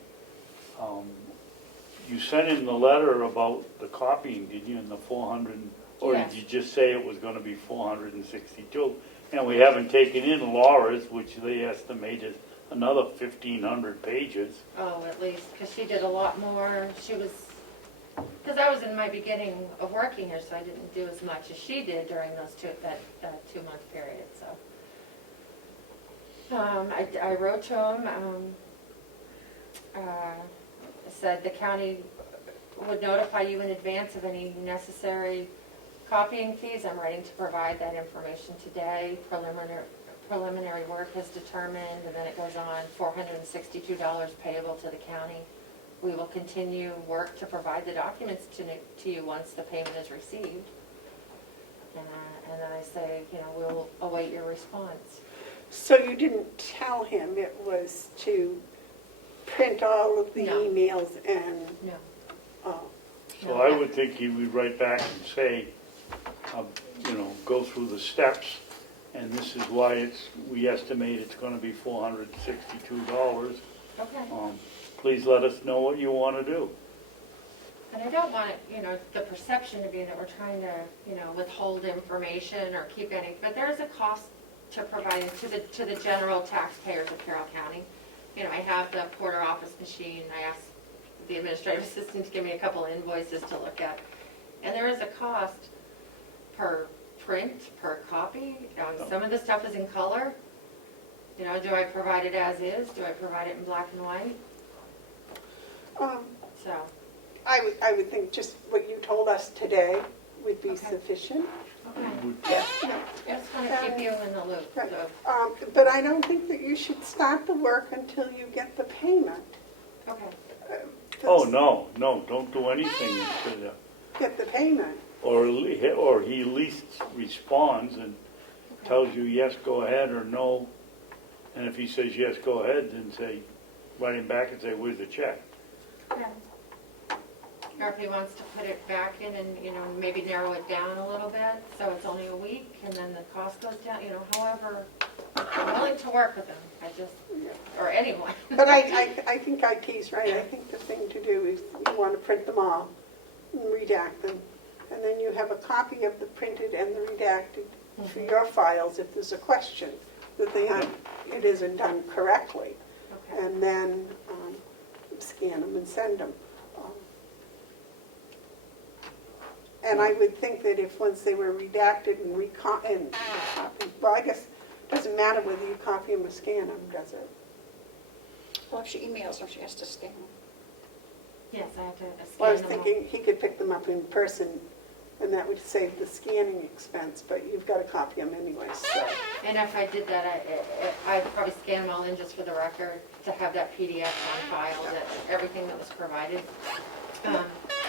you sent in the letter about the copying, did you, in the 400, or Yes. did you just say it was going to be 462? And we haven't taken in Laura's, which they estimated another 1,500 pages. Oh, at least, because she did a lot more. Because I was in my beginning of working here, so I didn't do as much as she did during that 2-month period, so. I wrote to him, said the county would notify you in advance of any necessary copying fees. I'm writing to provide that information today. Preliminary work is determined, and then it goes on, $462 payable to the county. We will continue work to provide the documents to you once the payment is received. And then I say, we'll await your response. So you didn't tell him it was to print all of the No. emails and, No. oh, So I would think he would write back and say, go through the steps, and this is why we estimate it's going to be $462. Okay. Please let us know what you want to do. And I don't want it, the perception to be that we're trying to, withhold information or keep any, but there is a cost to providing to the general taxpayers of Carroll County. I have the Porter office machine. I asked the administrative assistant to give me a couple invoices to look at. And there is a cost per print, per copy. Some of the stuff is in color. Do I provide it as is? Do I provide it in black and white? So, I would think just what you told us today would be Okay. sufficient. okay. No. Just want to keep you in the loop. Right. So, But I don't think that you should start the work until you get the payment. okay. Oh, no, don't do anything until, Get the payment. or he at least responds and tells you yes, go ahead, or no. And if he says yes, go ahead, then write him back and say, where's the check? Yeah. Or if he wants to put it back in and, maybe narrow it down a little bit, so it's only a week, and then the cost goes down, however, I'm willing to work with him, or anyone. But I think IT's right. I think the thing to do is you want to print them all, and redact them, and then you have a copy of the printed and the redacted for your files if there's a question that it isn't done correctly. Okay. And then scan them and send them. And I would think that if once they were redacted and well, I guess it doesn't matter whether you copy them or scan them, does it? Well, if she emails them, she has to scan them. Yes, I have to scan Well, I was them all. thinking he could pick them up in person, and that would save the scanning expense, but you've got to copy them anyway, so. And if I did that, I'd probably scan them all in just for the record, to have that PDF on file, everything that was provided.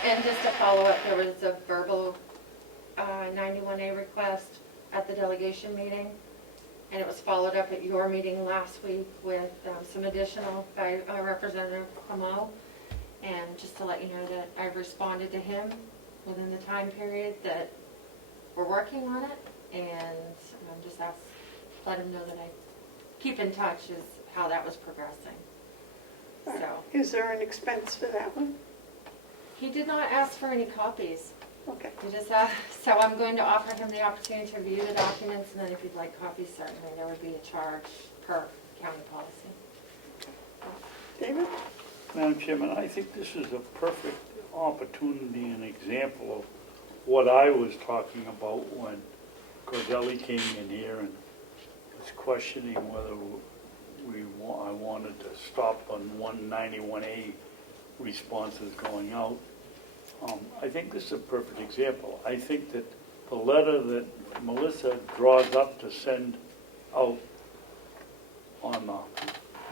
And just to follow up, there was a verbal 91A request at the delegation meeting, and it was followed up at your meeting last week with some additional by Representative Comeau. And just to let you know that I've responded to him within the time period that we're working on it, and just let him know that I keep in touch as how that was progressing. So, Is there an expense for that one? he did not ask for any copies. Okay. He just asked, so I'm going to offer him the opportunity to review the documents, and then if you'd like copies, certainly there would be a charge per county policy. David? Madam Chairman, I think this is a perfect opportunity and example of what I was talking about when Cordelli came in here and was questioning whether I wanted to stop on 191A responses going out. I think this is a perfect example. I think that the letter that Melissa draws up to send out on the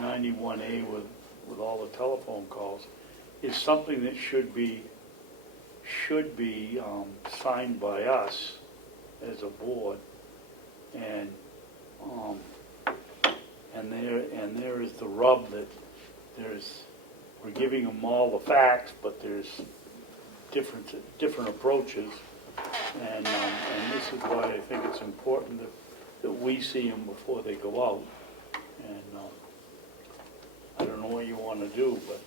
91A with all the telephone calls is something that should be signed by us as a board, and there is the rub that we're giving them all the facts, but there's different approaches, and this is why I think it's important that we see them before they go out. And I don't know what you want to do, but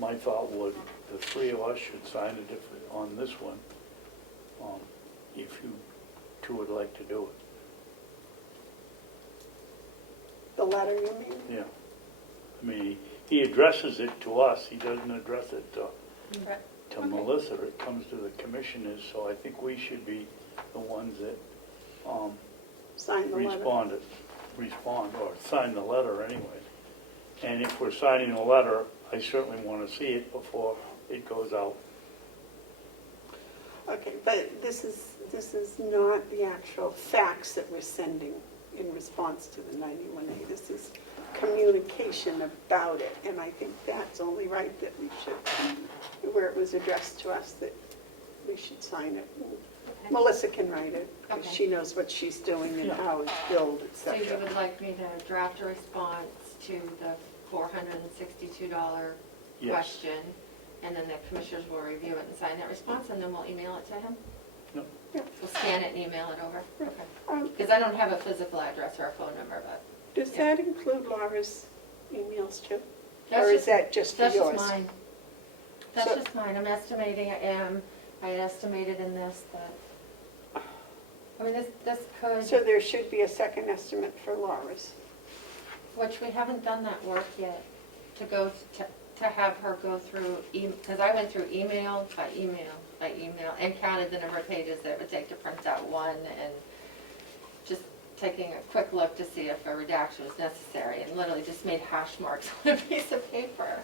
my thought was the three of us should sign on this one, if you two would like to do it. The letter, you mean? Yeah. I mean, he addresses it to us. He doesn't address it to Okay. Melissa. It comes to the commissioners, so I think we should be the ones that Sign the letter. respond, or sign the letter anyway. And if we're signing the letter, I certainly want to see it before it goes out. Okay, but this is not the actual facts that we're sending in response to the 91A. This is communication about it, and I think that's only right that we should, where it was addressed to us, that we should sign it. Okay. Melissa can write it, because Okay. she knows what she's doing and Yeah. how it's billed, So you etc. would like me to draft a response to the $462 Yes. question, and then the commissioners will review it and sign that response, and then we'll email it to him? No. Yeah. We'll scan it and email it over? Okay. Um, Because I don't have a physical address or a phone number, but Does that include Laura's emails too? That's Or is just- that just for that's yours? just mine. That's So- just mine. I'm estimating, I had estimated in this that, I mean, this could, So there should be a second estimate for Laura's. which we haven't done that work yet, to have her go through, because I went through email by email by email and counted the number of pages that it would take to print out one, and just taking a quick look to see if a redaction was necessary, and literally just made hash marks on a piece of paper.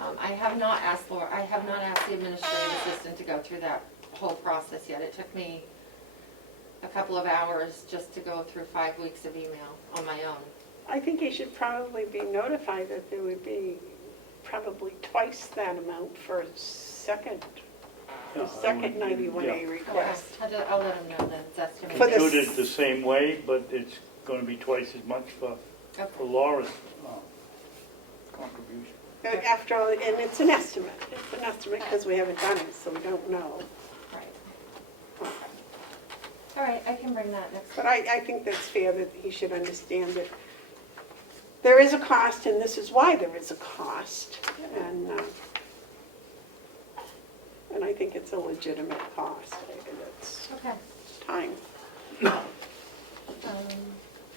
I have not asked the administrative assistant to go through that whole process yet. It took me a couple of hours just to go through 5 weeks of email on my own. I think he should probably be notified that there would be probably twice that amount for a second Yeah, I 91A yeah. request. I'll let him know that it's estimated. For the- Do it the same way, but it's going to be twice as much for Laura's contribution. After all, and it's an estimate. It's an estimate because we haven't done it, so we don't know. Right. All right, I can bring that next But week. I think that's fair that he should understand that there is a cost, and this is why there is a cost. And I think it's a legitimate cost. It's Okay. time.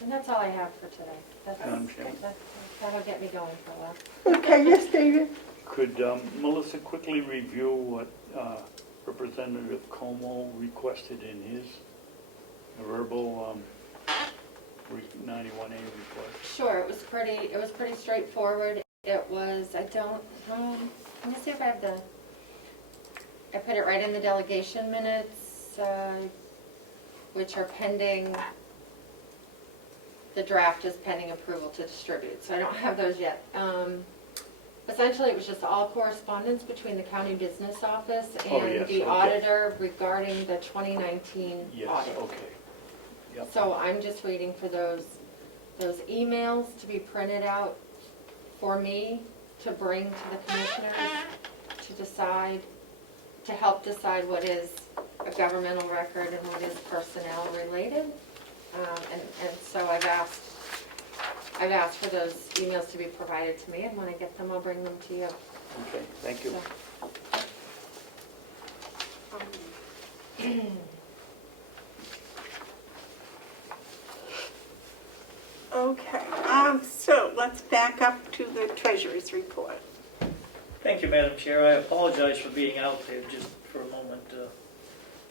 And that's all I have for today. Madam Chairman? That'll get me going for a while. Okay, yes, David? Could Melissa quickly review what Representative Comeau requested in his verbal 91A request? Sure, it was pretty straightforward. It was, let me see if I have I put it right in the delegation minutes, which are pending, the draft is pending approval to distribute, so I don't have those yet. Essentially, it was just all correspondence between the county business office Oh, and yes, the okay. auditor regarding the 2019 Yes, audit. okay. Yep. So I'm just waiting for those emails to be printed out for me to bring to the commissioners to decide to help decide what is a governmental record and what is personnel related. And so I've asked for those emails to be provided to me, and when I get them, I'll bring them to you. Okay, thank you. Okay, so let's back up to the treasurer's report. Thank you, Madam Chair. I apologize for being out there just for a moment.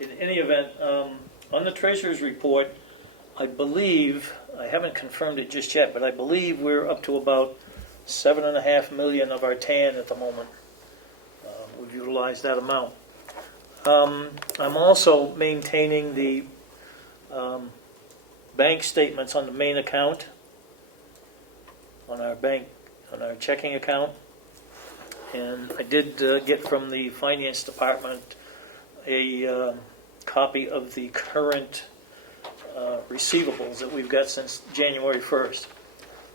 In any event, on the treasurer's report, I believe, I haven't confirmed it just yet, but I believe we're up to about 7.5 million of our TAN at the moment. We've utilized that amount. I'm also maintaining the bank statements on the main account, on our checking account. And I did get from the finance department a copy of the current receivables that we've got since January 1st.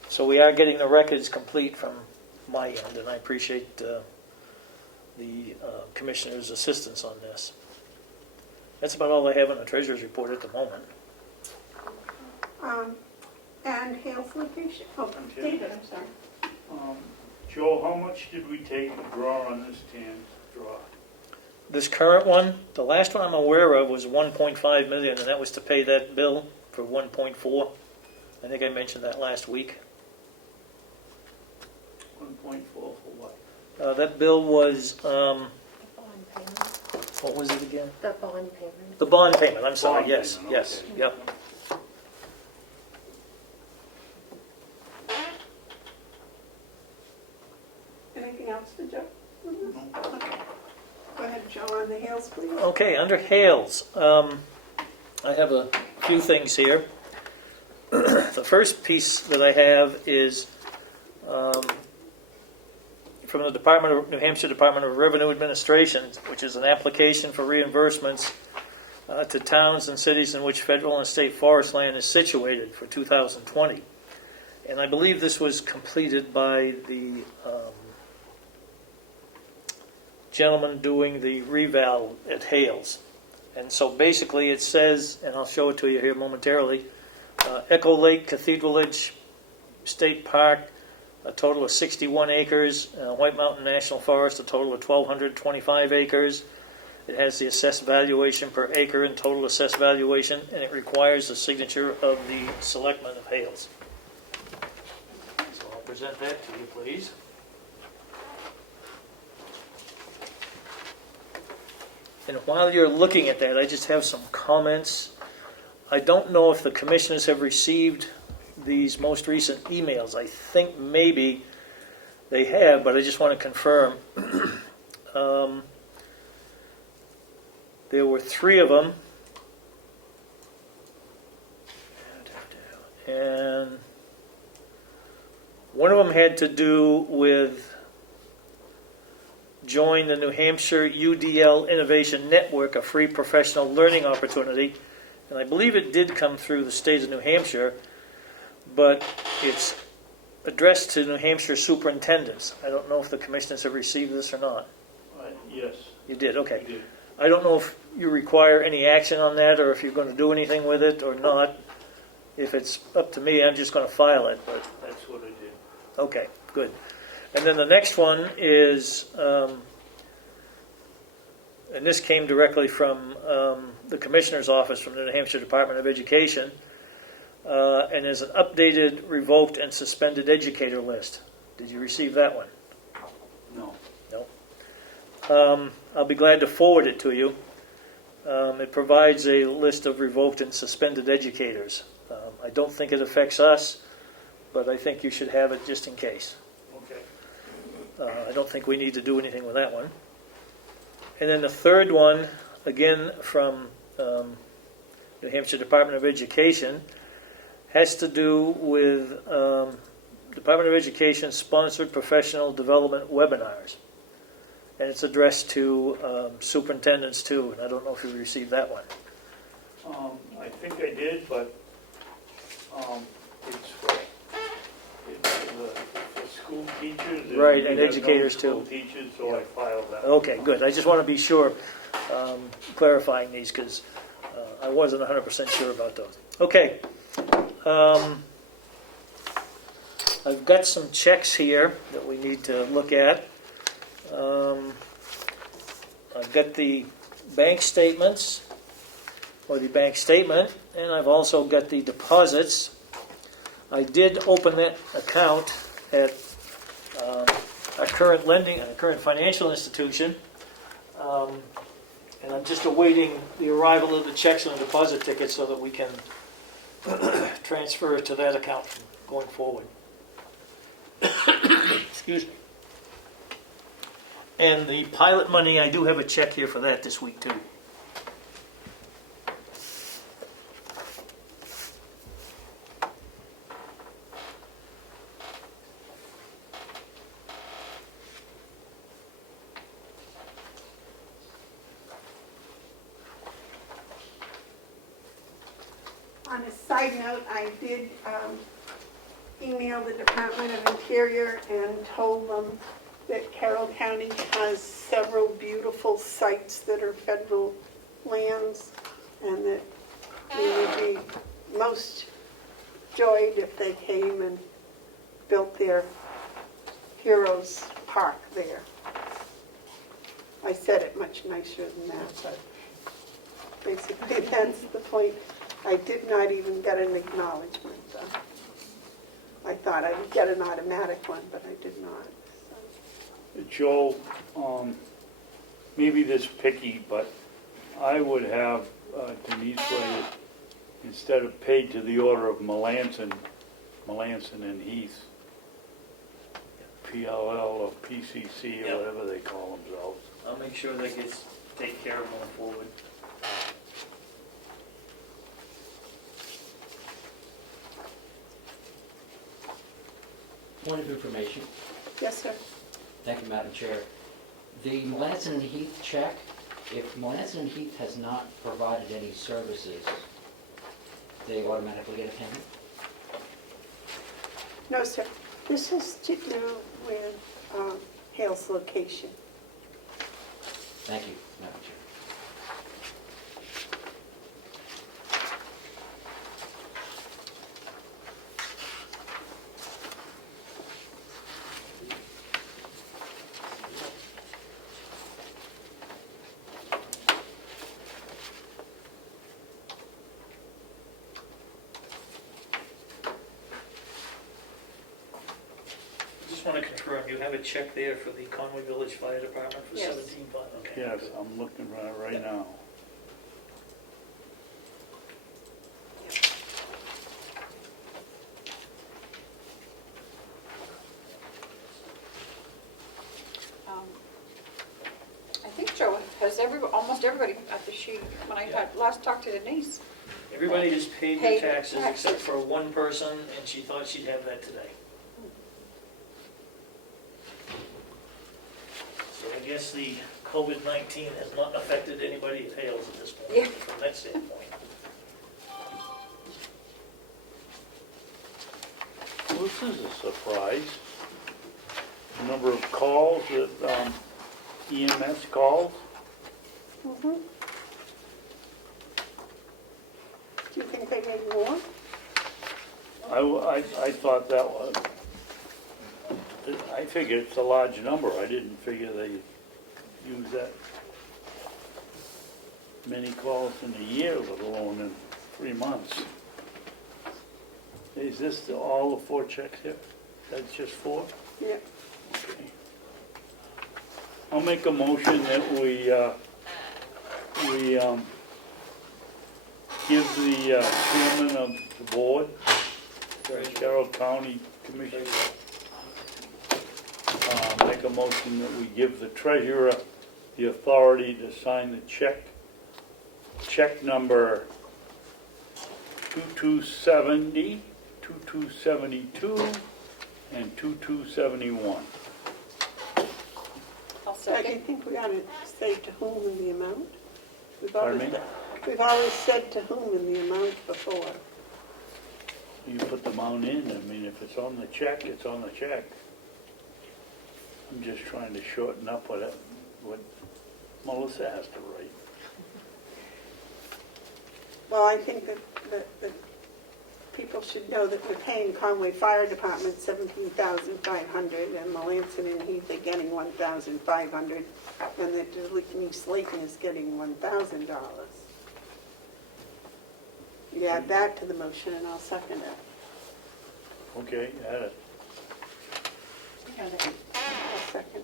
So we are getting the records complete from my end, and I appreciate the Commissioner's assistance on this. That's about all I have on the Treasurer's report at the moment. And Hale's location, David, I'm sorry. Joe, how much did we take and draw on this TAN draw? This current one, the last one I'm aware of was 1.5 million, and that was to pay that bill for 1.4. I think I mentioned that last week. 1.4 for what? That bill was, The bond payment. what was it again? The bond payment. The bond payment, I'm sorry, Bond yes, payment, yes, okay. yep. Anything else to Joe? Okay. Go ahead, Joe, on the Hales, please. Okay, under Hales, I have a few things here. The first piece that I have is from the New Hampshire Department of Revenue Administration, which is an application for reimbursements to towns and cities in which federal and state forest land is situated for 2020. And I believe this was completed by the gentleman doing the reval at Hales. And so basically it says, and I'll show it to you here momentarily, Echo Lake, Cathedral Ridge State Park, a total of 61 acres, White Mountain National Forest, a total of 1,225 acres. It has the assessed valuation per acre and total assessed valuation, and it requires the signature of the selectmen of Hales. So I'll present that to you, please. And while you're looking at that, I just have some comments. I don't know if the commissioners have received these most recent emails. I think maybe they have, but I just want to confirm. There were 3 of them. And one of them had to do with join the New Hampshire UDL Innovation Network, a free professional learning opportunity. And I believe it did come through the state of New Hampshire, but it's addressed to New Hampshire superintendents. I don't know if the commissioners have received this or not. Yes. You did, okay. We did. I don't know if you require any action on that or if you're going to do anything with it or not. If it's up to me, I'm just going to file it. But That's what I did. okay, good. And then the next one is, and this came directly from the Commissioner's Office from the New Hampshire Department of Education, and is an updated, revoked, and suspended educator list. Did you receive that one? No. No. I'll be glad to forward it to you. It provides a list of revoked and suspended educators. I don't think it affects us, but I think you should have it just in case. Okay. I don't think we need to do anything with that one. And then the third one, again from New Hampshire Department of Education, has to do with Department of Education sponsored professional development webinars. And it's addressed to superintendents too, and I don't know if you received that one. I think I did, but it's for the school teachers. Right, and we have no educators school too. teachers, so I filed that. Okay, good. I just want to be sure, clarifying these, because I wasn't 100% sure about those. Okay. I've got some checks here that we need to look at. I've got the bank statements, or the bank statement, and I've also got the deposits. I did open that account at a current financial institution, and I'm just awaiting the arrival of the checks and the deposit tickets so that we can transfer to that account from going forward. Excuse me. And the pilot money, I do have a check here for that this week too. On a side note, I did email the Department of Interior and told them that Carroll County has several beautiful sites that are federal lands, and that we would be most joyed if they came and built their Heroes Park there. I said it much nicer than that, but basically that's the point. I did not even get an acknowledgement, though. I thought I would get an automatic one, but I did not. So. Joe, maybe this picky, but I would have Denise write it instead of paid to the order of Melanson and Heath, PLL or PCC or Yep. whatever they call themselves. I'll make sure that gets taken care of going forward. Point of information. Yes, sir. Thank you, Madam Chair. The Melanson and Heath check, if Melanson and Heath has not provided any services, they automatically get a payment? No, sir. This is to do with Hale's location. Thank you, Madam Chair. Just want to confirm, you have a check there for the Conway Village Fire Department for Yes. $17,500? Okay. Yes, I'm looking at it right now. I think, Joe, has almost everybody, when I had last talked to Denise, Everybody has paid their Paid taxes taxes. except for one person, and she thought she'd have that today. So I guess the COVID-19 has not affected anybody at Hales at this point, Yeah. from that standpoint. Well, this is a surprise. The number of calls that EMS calls. Mm-hmm. Do you think they made more? I thought that was, I figured it's a large number. I didn't figure they use that many calls in a year, let alone in 3 months. Is this all the 4 checks here? That's just 4? Yeah. Okay. I'll make a motion that we give the chairman of the board, Carroll County Commission, make a motion that we give the treasurer the authority to sign the check number 2270, 2272, and 2271. I'll Do second. you think we ought to say to whom and the amount? Pardon me? We've always said to whom and the amount before. You put the amount in, I mean, if it's on the check, it's on the check. I'm just trying to shorten up what Melissa has to write. Well, I think that people should know that we're paying Conway Fire Department $17,500 and Melanson and Heath are getting $1,500 and that Denise Layton is getting $1,000. You add that to the motion and I'll second it. Okay, add it. I'll second.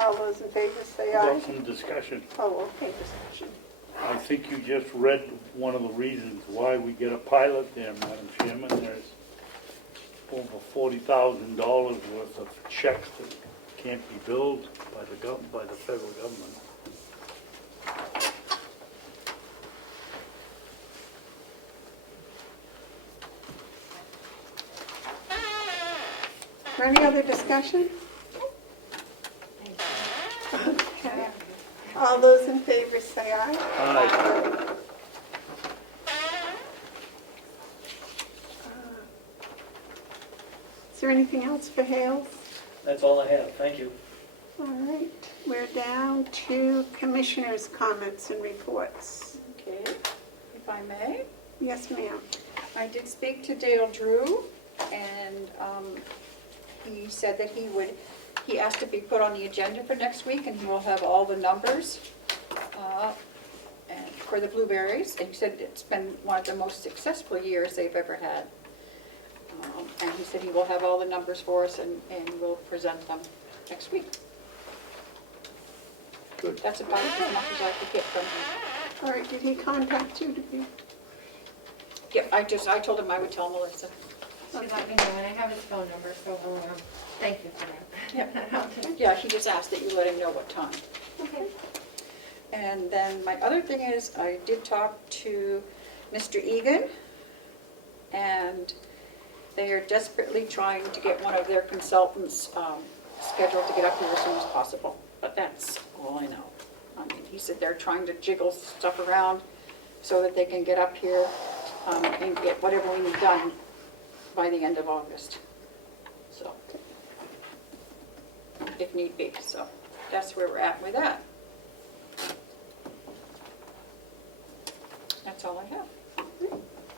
All those in favor say How aye. about some discussion? Oh, okay, discussion. I think you just read one of the reasons why we get a pilot there, Madam Chairman. There's over $40,000 worth of checks that can't be billed by the federal government. Is there any other discussion? Okay. All those in favor say aye. Aye. Is there anything else for Hales? That's all I have, thank you. All right, we're down to commissioners' comments and reports. Okay, if I may. Yes, ma'am. I did speak to Dale Drew, and he said that he asked to be put on the agenda for next week, and he will have all the numbers and for the blueberries. And he said it's been one of the most successful years they've ever had. And he said he will have all the numbers for us, and we'll present them next week. Good. That's about as much as I could get from him. All right, did he contact you to be? Yeah, I told him I would tell Melissa. She let me know, and I have his phone number, so thank you for that. Yeah, he just asked that you let him know what time. Okay. And then my other thing is, I did talk to Mr. Egan, and they are desperately trying to get one of their consultants scheduled to get up here as soon as possible. But that's all I know. I mean, he said they're trying to jiggle stuff around so that they can get up here and get whatever we need done by the end of August. So, if need be. So, that's where we're at with that. That's all I have.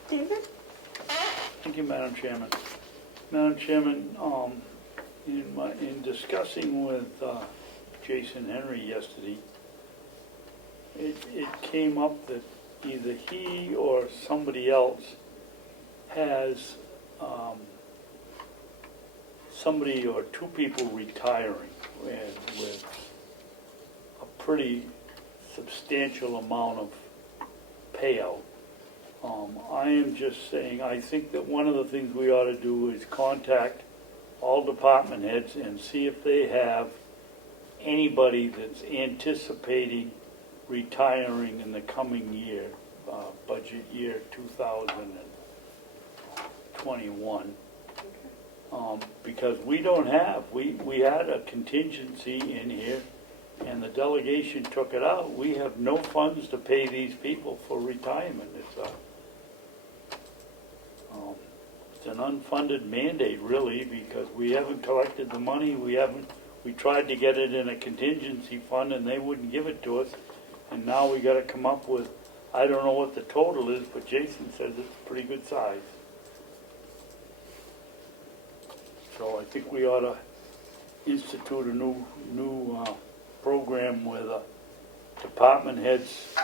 David? Thank you, Madam Chairman. Madam Chairman, in discussing with Jason Henry yesterday, it came up that either he or somebody else has somebody or two people retiring with a pretty substantial amount of payout. I am just saying, I think that one of the things we ought to do is contact all department heads and see if they have anybody that's anticipating retiring in the coming year, budget year 2021. Because we don't have, we had a contingency in here and the delegation took it out. We have no funds to pay these people for retirement. It's an unfunded mandate, really, because we haven't collected the money. We tried to get it in a contingency fund and they wouldn't give it to us. And now we got to come up with, I don't know what the total is, but Jason says it's a pretty good size. So I think we ought to institute a new program with department heads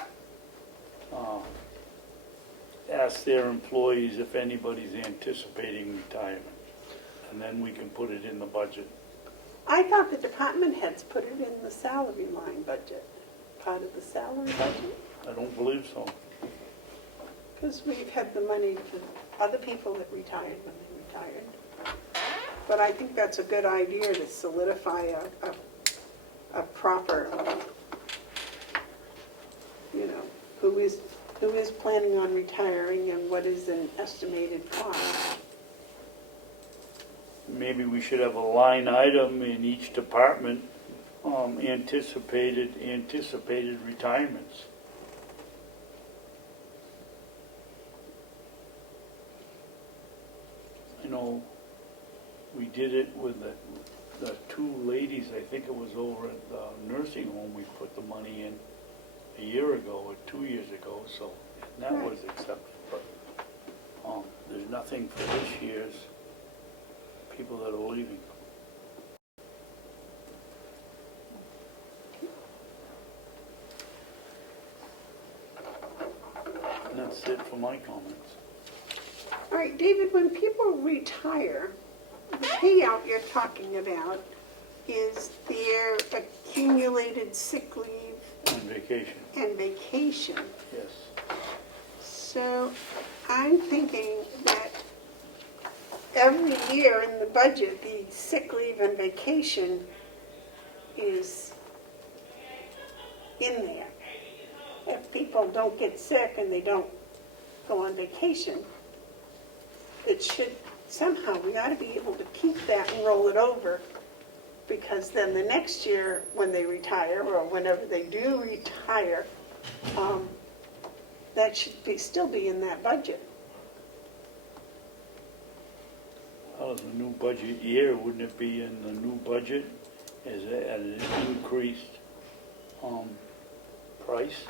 ask their employees if anybody's anticipating retirement, and then we can put it in the budget. I thought the department heads put it in the salary line budget, part of the salary budget. I don't believe so. Because we've had the money for other people that retired when they retired. But I think that's a good idea to solidify a proper, who is planning on retiring and what is an estimated cost. Maybe we should have a line item in each department, anticipated retirements. I know we did it with the two ladies, I think it was over at the nursing home, we put the money in a year ago or 2 years ago, so that was accepted. But there's nothing for this year's people that are leaving. And that's it for my comments. All right, David, when people retire, the payout you're talking about is their accumulated sick leave On vacation, and vacation. yes. So I'm thinking that every year in the budget, the sick leave and vacation is in there. If people don't get sick and they don't go on vacation, it should, somehow, we ought to be able to keep that and roll it over, because then the next year, when they retire, or whenever they do retire, that should be, still be in that budget. Well, the new budget year, wouldn't it be in the new budget as at an increased price?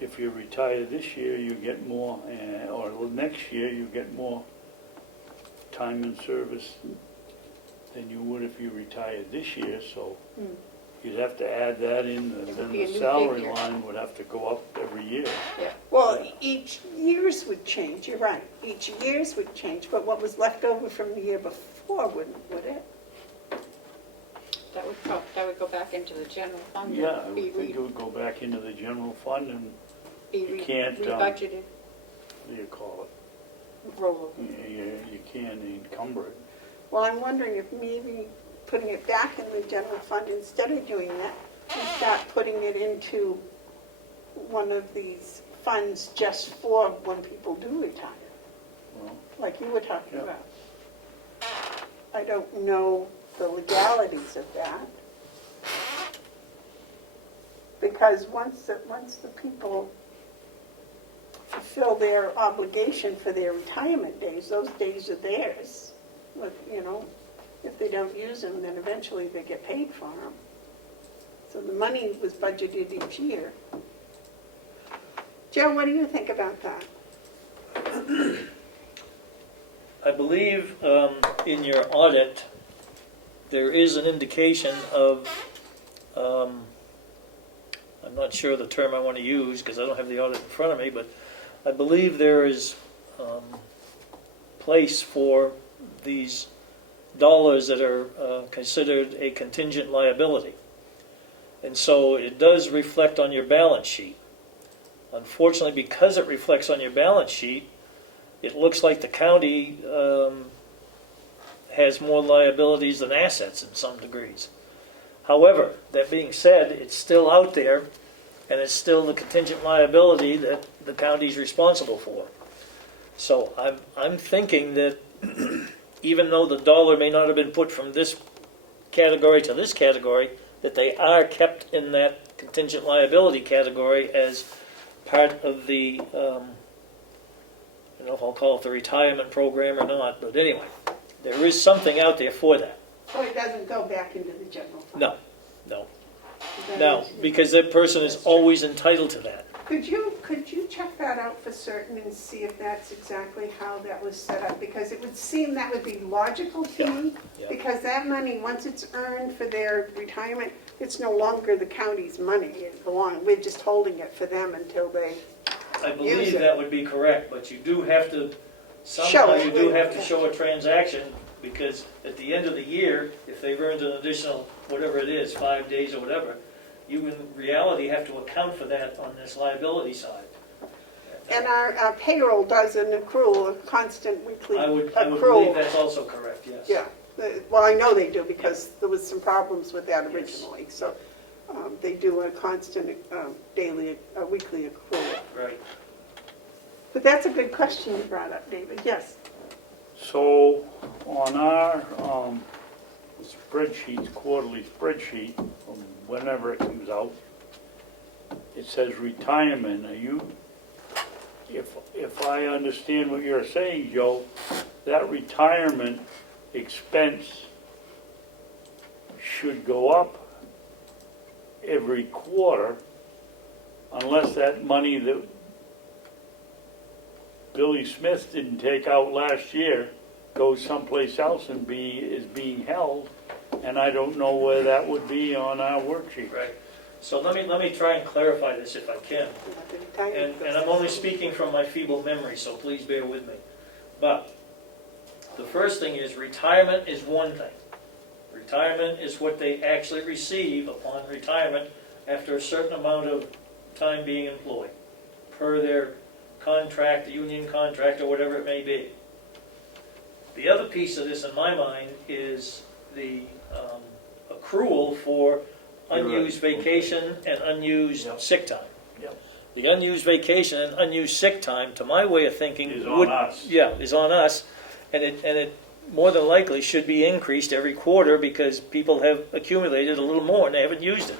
If you retire this year, you get more, or next year, you get more time in service than you would if you retired this year, so you'd have to add that in, It would then be a the new salary figure. line would have to go up every year. Yeah. Well, each year's would change, you're right. Each year's would change, but what was left over from the year before wouldn't, would it? That would go back into the general fund. Yeah, I and would think it would go back into the general fund and, be you can't, rebudgeted, what do you call it? rollover. You can't encumber it. Well, I'm wondering if maybe putting it back in the general fund, instead of doing that, we start putting it into one of these funds just for when people do retire, Well, like you were talking Yeah. about. I don't know the legalities of that. Because once the people fulfill their obligation for their retirement days, those days are theirs. But, you know, if they don't use them, then eventually they get paid for them. So the money was budgeted each year. Joe, what do you think about that? I believe in your audit, there is an indication of, I'm not sure the term I want to use because I don't have the audit in front of me, but I believe there is place for these dollars that are considered a contingent liability. And so it does reflect on your balance sheet. Unfortunately, because it reflects on your balance sheet, it looks like the county has more liabilities than assets in some degrees. However, that being said, it's still out there, and it's still the contingent liability that the county's responsible for. So I'm thinking that even though the dollar may not have been put from this category to this category, that they are kept in that contingent liability category as part of the, I don't know if I'll call it the retirement program or not, but anyway, there is something out there for that. So it doesn't go back into the general fund? No. Is that No, what you- because that person is always entitled to that. Could you check that out for certain and see if that's exactly how that was set up? Because it would seem that would be logical to me, yeah. because that money, once it's earned for their retirement, it's no longer the county's money. It belongs, we're just holding it for them until they I use believe it. that would be correct, but you do have to, Show somehow it. you do have to show a transaction, because at the end of the year, if they've earned an additional, whatever it is, 5 days or whatever, you in reality have to account for that on this liability side. And our payroll does an accrual, a constant weekly I would believe accrual. that's also correct, yes. Yeah, well, I know they do, because there was some problems with that originally. So they do a constant weekly accrual. Right. But that's a good question you brought up, David, yes. So on our spreadsheet, quarterly spreadsheet, from whenever it comes out, it says retirement. Are you, if I understand what you're saying, Joe, that retirement expense should go up every quarter unless that money that Billy Smith didn't take out last year goes someplace else and is being held, and I don't know where that would be on our worksheet. Right. So let me try and clarify this if I can. And I'm only speaking from my feeble memory, so please bear with me. But the first thing is retirement is one thing. Retirement is what they actually receive upon retirement after a certain amount of time being employed, per their contract, the union contract, or whatever it may be. The other piece of this in my mind is the accrual for unused vacation and unused sick time. Yep. The unused vacation and unused sick time, to my way of thinking, Is on us. Yeah, is on us, and it more than likely should be increased every quarter because people have accumulated a little more and they haven't used it.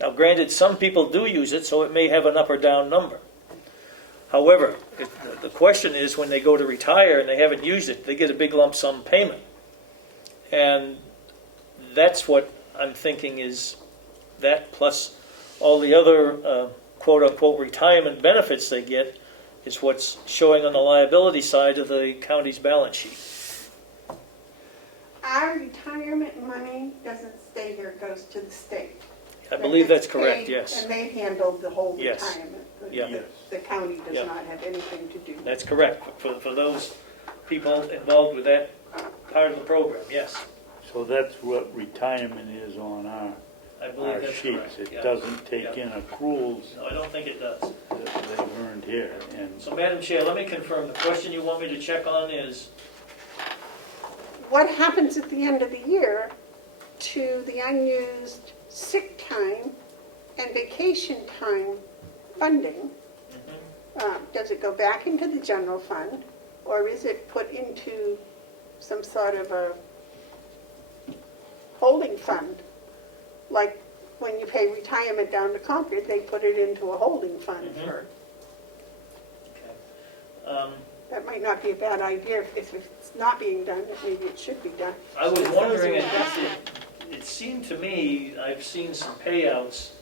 Now, granted, some people do use it, so it may have an up or down number. However, the question is when they go to retire and they haven't used it, they get a big lump sum payment. And that's what I'm thinking is that plus all the other quote-unquote retirement benefits they get is what's showing on the liability side of the county's balance sheet. Our retirement money doesn't stay here, it goes to the state. I believe that's It's correct, paid, yes. And they handle the whole Yes. retirement. Yeah. Yes. The county does Yeah. not have anything to do with it. That's correct, for those people involved with that part of the program, yes. So that's what retirement is on I our believe that's sheets. correct. It yeah. doesn't take Yeah. in accruals No, I don't think it does. that they've earned here. And So, Madam Chair, let me confirm, the question you want me to check on is, What happens at the end of the year to the unused sick time and vacation time funding? Does it go back into the general fund, or is it put into some sort of a holding fund? Like when you pay retirement down to Concord, they put it into a holding fund. okay. That might not be a bad idea. If it's not being done, maybe it should be done. I was Those wondering, are- it seemed to me, I've seen some payouts,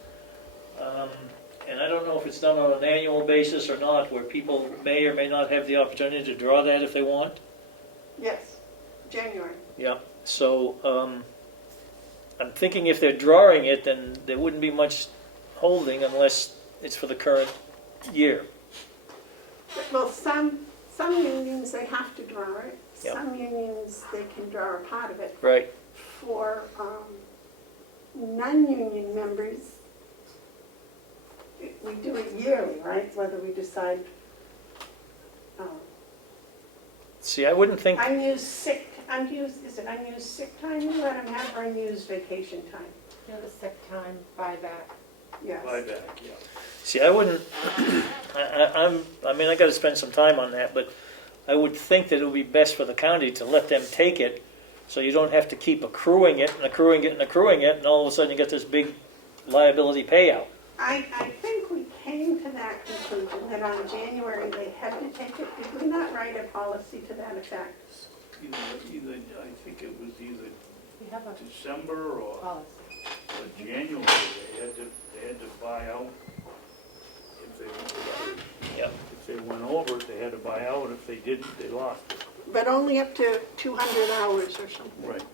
and I don't know if it's done on an annual basis or not, where people may or may not have the opportunity to draw that if they want. Yes, January. Yeah, so I'm thinking if they're drawing it, then there wouldn't be much holding unless it's for the current year. Well, some unions, they have to draw it. Yep. Some unions, they can draw a part of it. Right. For non-union members, we do it yearly, right? Whether we decide See, I wouldn't think, unused, is it unused sick time you let them have, or unused vacation time? You know, the sick time buyback. Yes. buyback, yeah. see, I wouldn't, I mean, I gotta spend some time on that, but I would think that it would be best for the county to let them take it, so you don't have to keep accruing it and accruing it and accruing it, and all of a sudden you get this big liability payout. I think we came to that conclusion, that on January they had to take it. Did we not write a policy to that effect? Either, I think it was either We have a December or policy. January, they had to buy out. Yep. If they went over it, they had to buy out. If they didn't, they lost it. But only up to 200 hours or something. Right.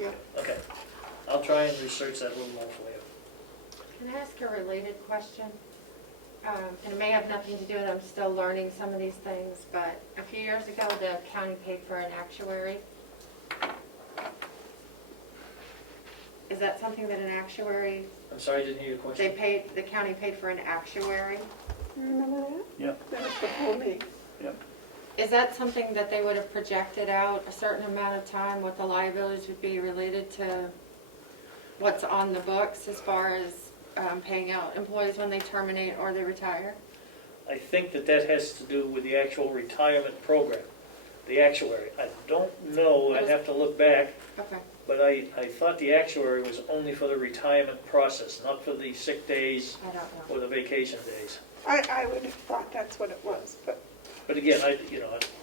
Yeah. Okay, I'll try and research that a little more for you. Can I ask a related question? And it may have nothing to do with, I'm still learning some of these things, but a few years ago, the county paid for an actuary. Is that something that an actuary, I'm sorry, I didn't hear your question. the county paid for an actuary? You remember that? Yep. That was before me. Is that something that they would have projected out a certain amount of time, what the liabilities would be related to what's on the books as far as paying out employees when they terminate or they retire? I think that has to do with the actual retirement program, the actuary. I don't know, I'd have to look back, Okay. but I thought the actuary was only for the retirement process, not for the sick days I don't know. or the vacation days. I would have thought that's what it was, but But again, I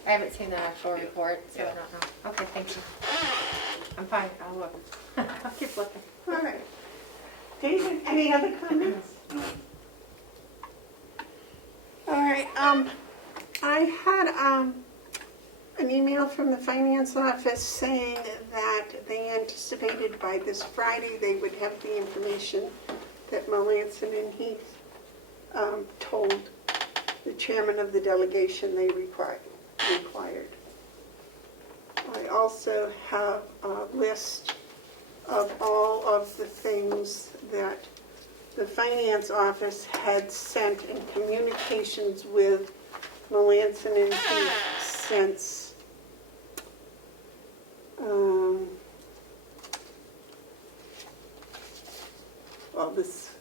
haven't seen the actual report, so I Yeah. don't know. Okay, thank you. I'm fine, I'll look. I'll keep looking. All right. David, any other comments? All right, I had an email from the finance office saying that they anticipated by this Friday they would have the information that Melanson and Heath told the chairman of the delegation they required. I also have a list of all of the things that the finance office had sent in communications with Melanson and Heath since well, this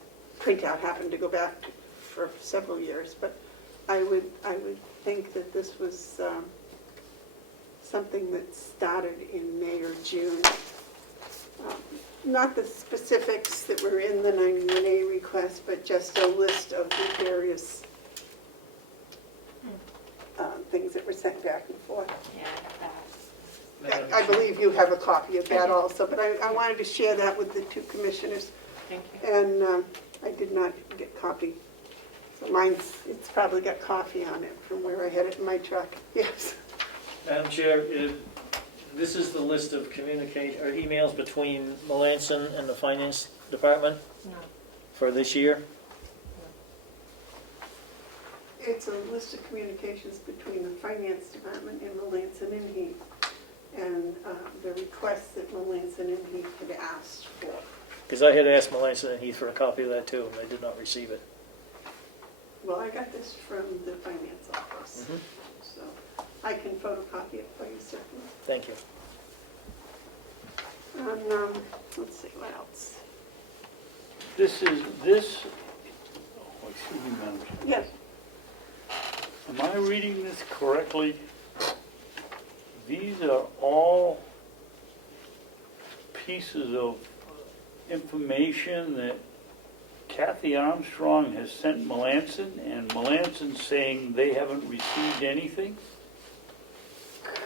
printout happened to go back for several years, but I would think that this was something that started in May or June. Not the specifics that were in the 91A request, but just a list of the various things that were sent back and forth. Yeah, I got that. I believe you have a copy of that also, but I wanted to share that with the two commissioners, Thank you. and I did not get copy. So it's probably got coffee on it from where I had it in my truck, yes. Madam Chair, this is the list of emails between Melanson and the Finance Department No. for this year. It's a list of communications between the finance department and Melanson and Heath, and the requests that Melanson and Heath had asked for. Because I had asked Melanson and Heath for a copy of that too, and they did not receive it. Well, I got this from the finance office, so I can photocopy it for you, certainly. Thank you. And let's see, what else? Excuse me, Madam Chair. Yes, Am I reading this correctly? These are all pieces of information that Kathy Armstrong has sent Melanson, and Melanson saying they haven't received anything?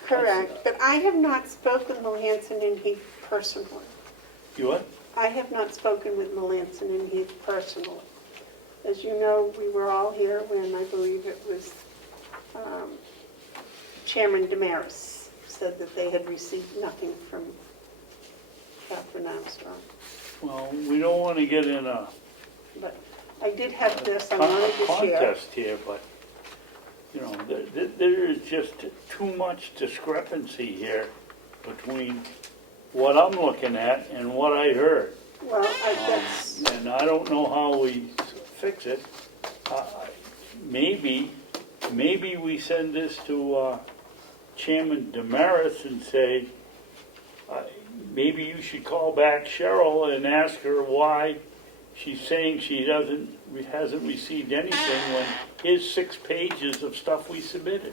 correct, but I have not spoken with Melanson and Heath personally. You what? I have not spoken with Melanson and Heath personally. As you know, we were all here when I believe it was Chairman Damaris said that they had received nothing from Catherine Armstrong. Well, we don't want to get in a But I did have this, I wanted to share. contest here, but, you know, there is just too much discrepancy here between what I'm looking at and what I heard. Well, that's, And I don't know how we fix it. Maybe we send this to Chairman Damaris and say, maybe you should call back Cheryl and ask her why she's saying she hasn't received anything when here's 6 pages of stuff we submitted.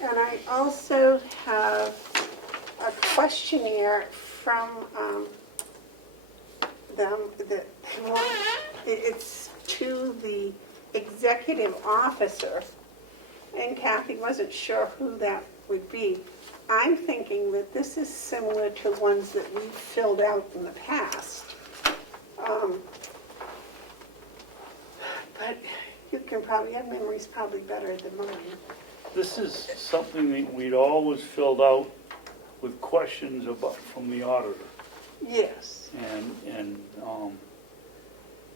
and I also have a questionnaire from them that they want, it's to the executive officer, and Kathy wasn't sure who that would be. I'm thinking that this is similar to ones that we've filled out in the past. But you can probably, your memory's probably better than mine. This is something that we'd always filled out with questions about from the auditor. Yes. And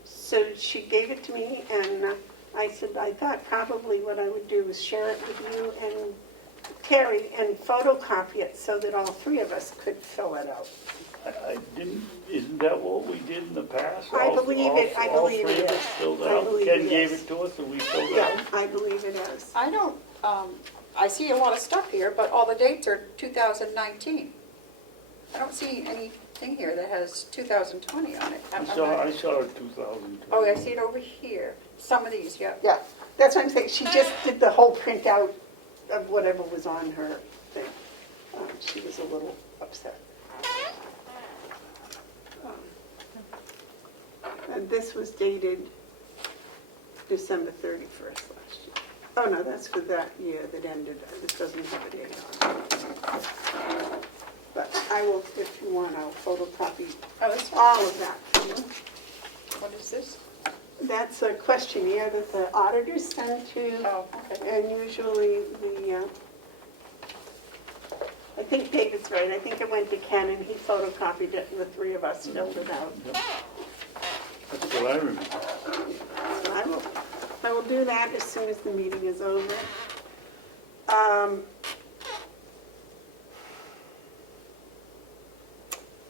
So she gave it to me, and I said, I thought probably what I would do is share it with you and Terry and photocopy it so that all three of us could fill it out. isn't that what we did in the past? I believe it All is. three of us filled I out. believe Ken it gave is. it to us and we filled it Yeah, out. I believe it is. I don't, I see a lot of stuff here, but all the dates are 2019. I don't see anything here that has 2020 on it. I saw it 2002. Oh, I see it over here. Some of these, yeah. Yeah, that's what I'm saying. She just did the whole printout of whatever was on her thing. She was a little upset. And this was dated December 31st last year. Oh, no, that's for that year that ended. This doesn't have a date on it. But I will, if you want, I'll photocopy Oh, this one? all of that for you. What is this? That's a questionnaire that the auditors send to, Oh, okay. and usually I think David's right, I think it went to Ken and he photocopied it and the three of us filled it out. Yep. That's what I remember. So I will do that as soon as the meeting is over.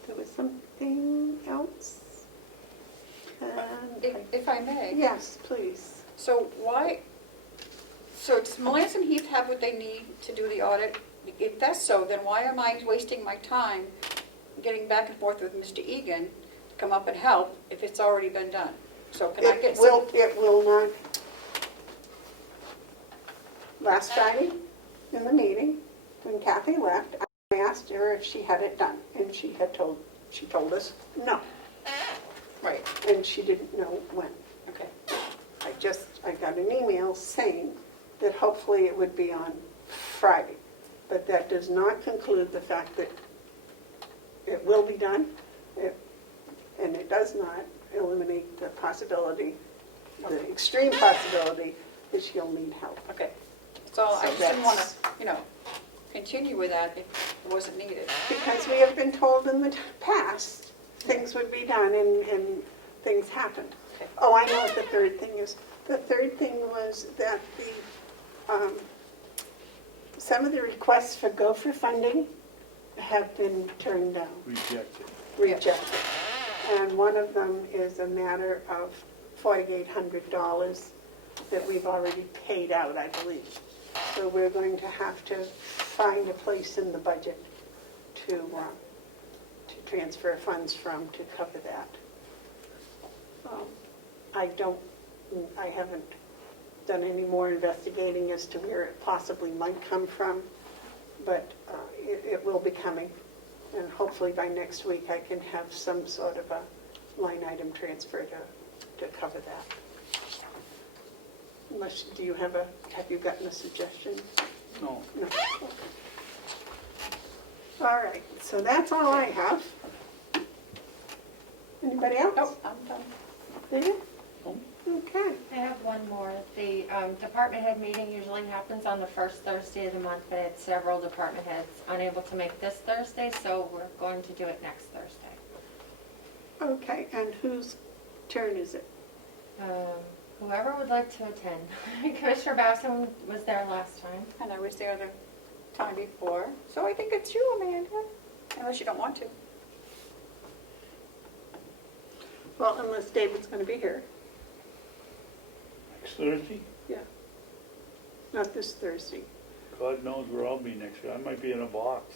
There was something else? If I may. Yes, please. So does Melanson Heath have what they need to do the audit? If that's so, then why am I wasting my time getting back and forth with Mr. Egan to come up and help if it's already been done? So can I get some? It will not. Last Friday, in the meeting, when Kathy left, I asked her if she had it done, and she told us no, Right, and she didn't know when. okay. I got an email saying that hopefully it would be on Friday, but that does not conclude the fact that it will be done, and it does not eliminate the possibility, the extreme possibility that she'll need help. Okay. So I So just didn't want that's- to, continue with that if it wasn't needed. Because we have been told in the past, things would be done and things happened. Okay. Oh, I know what the third thing is. The third thing was that some of the requests for gopher funding have been turned down, rejected. And one of them is a matter of $4,800 that we've already paid out, I believe. So we're going to have to find a place in the budget to transfer funds from to cover that. I haven't done any more investigating as to where it possibly might come from, but it will be coming. And hopefully by next week I can have some sort of a line item transfer to cover that. Unless, have you gotten a suggestion? No. No. Okay. All right, so that's all I have. Anybody else? Nope, I'm done. David? Okay. I have one more. The department head meeting usually happens on the first Thursday of the month, but I had several department heads unable to make this Thursday, so we're going to do it next Thursday. Okay, and whose turn is it? Whoever would like to attend. Commissioner Bowson was there last time. And I was there the time before. So I think it's you, Amanda, unless you don't want to. Well, unless David's going to be here. Next Thursday? Yeah. Not this Thursday. God knows where I'll be next year. I might be in a box.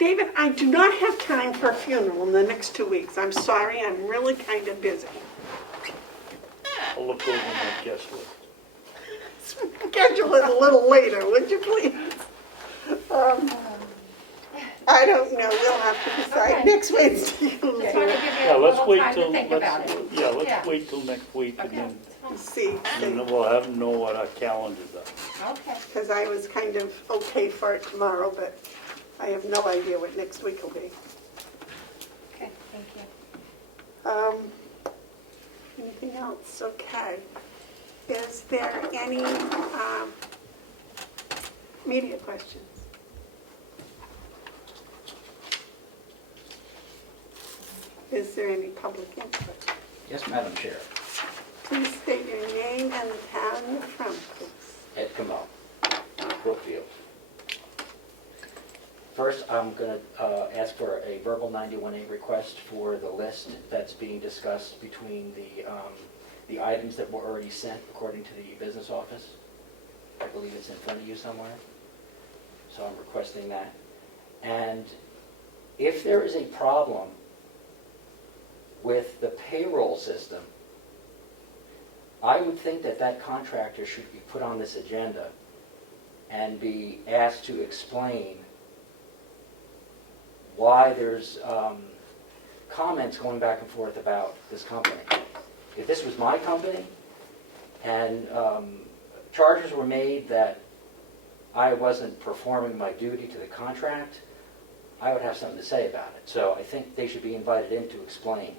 David, I do not have time for a funeral in the next 2 weeks. I'm sorry, I'm really kind of busy. I'll look over my guest list. Schedule it a little later, would you please? I don't know, we'll have to decide Okay. next Wednesday. Just want to give you Yeah, a let's little wait time till, to think about it. let's wait till next week and Okay. then See, we'll have know what our calendars are. Okay. because I was kind of okay for it tomorrow, but I have no idea what next week will be. Okay, thank you. Anything else? Okay. Is there any media questions? Is there any public input? Yes, Madam Chair. Please state your name and the town you're from, please. Ed Comeau, Brookfield. First, I'm going to ask for a verbal 91A request for the list that's being discussed between the items that were already sent according to the business office. I believe it's in front of you somewhere. So I'm requesting that. And if there is a problem with the payroll system, I would think that that contractor should be put on this agenda and be asked to explain why there's comments going back and forth about this company. If this was my company and charges were made that I wasn't performing my duty to the contract, I would have something to say about it. So I think they should be invited in to explain,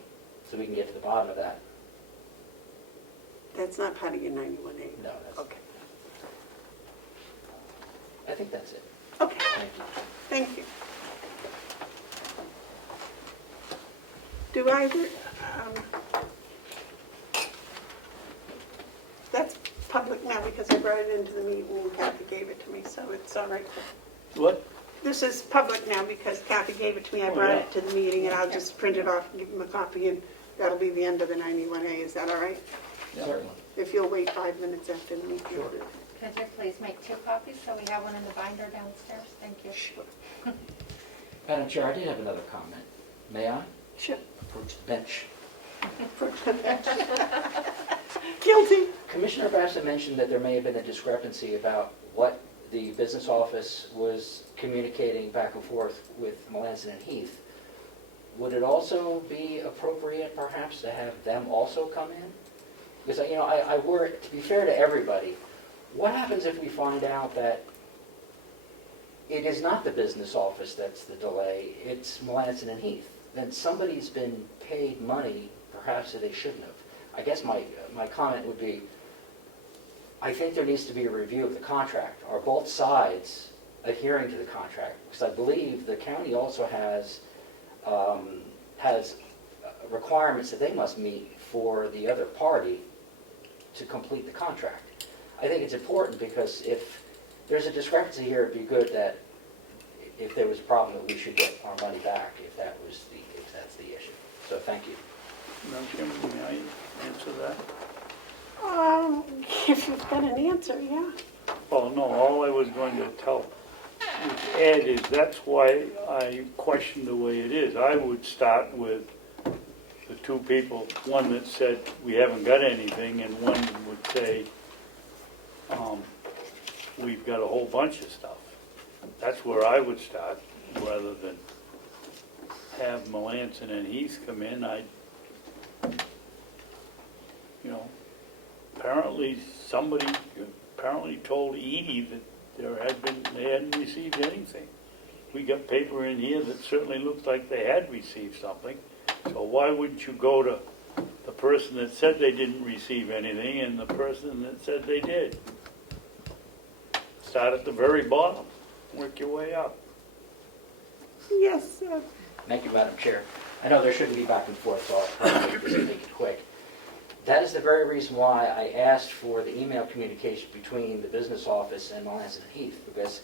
so we can get to the bottom of that. That's not part of your 91A. No, that's, Okay. I think that's it. Okay, Thank you. thank you. Do I, that's public now because I brought it into the meeting and Kathy gave it to me, so it's all right. What? This is public now because Kathy gave it to me. I Oh, brought yeah. it to the meeting and I'll just print it off and give them a copy and that'll be the end of the 91A. Is that all right? Certainly. If you'll wait 5 minutes after the meeting. Sure. Could you please make 2 copies so we have one in the binder downstairs? Thank you. Sure. Madam Chair, I did have another comment. May I? Sure. Approach the bench. Guilty. Commissioner Bassett mentioned that there may have been a discrepancy about what the business office was communicating back and forth with Melanson and Heath. Would it also be appropriate perhaps to have them also come in? Because, you know, I worry, to be fair to everybody, what happens if we find out that it is not the business office that's the delay, it's Melanson and Heath? Then somebody's been paid money perhaps that they shouldn't have. I guess my comment would be, I think there needs to be a review of the contract. Are both sides adhering to the contract? Because I believe the county also has requirements that they must meet for the other party to complete the contract. I think it's important because if there's a discrepancy here, it'd be good that if there was a problem, that we should get our money back if that's the issue. So thank you. Madam Chairman, may I answer that? If you've got an answer, yeah. Well, no, all I was going to tell Ed is that's why I question the way it is. I would start with the 2 people, one that said we haven't got anything, and one would say we've got a whole bunch of stuff. That's where I would start, rather than have Melanson and Heath come in. Apparently somebody told Edie that they hadn't received anything. We got paper in here that certainly looks like they had received something. So why wouldn't you go to the person that said they didn't receive anything and the person that said they did? Start at the very bottom, work your way up. Yes, Thank you, Madam Chair. I know there shouldn't be back and forth, so I'll just make it quick. That is the very reason why I asked for the email communication between the business office and Melanson and Heath, because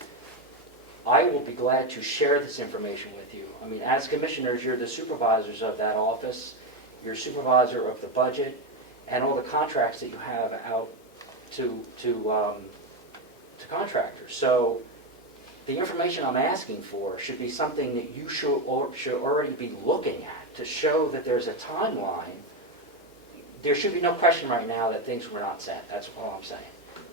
I will be glad to share this information with you. I mean, as commissioners, you're the supervisors of that office, you're supervisor of the budget, and all the contracts that you have out to contractors. So the information I'm asking for should be something that you should already be looking at to show that there's a timeline. There should be no question right now that things were not sent. That's all I'm saying.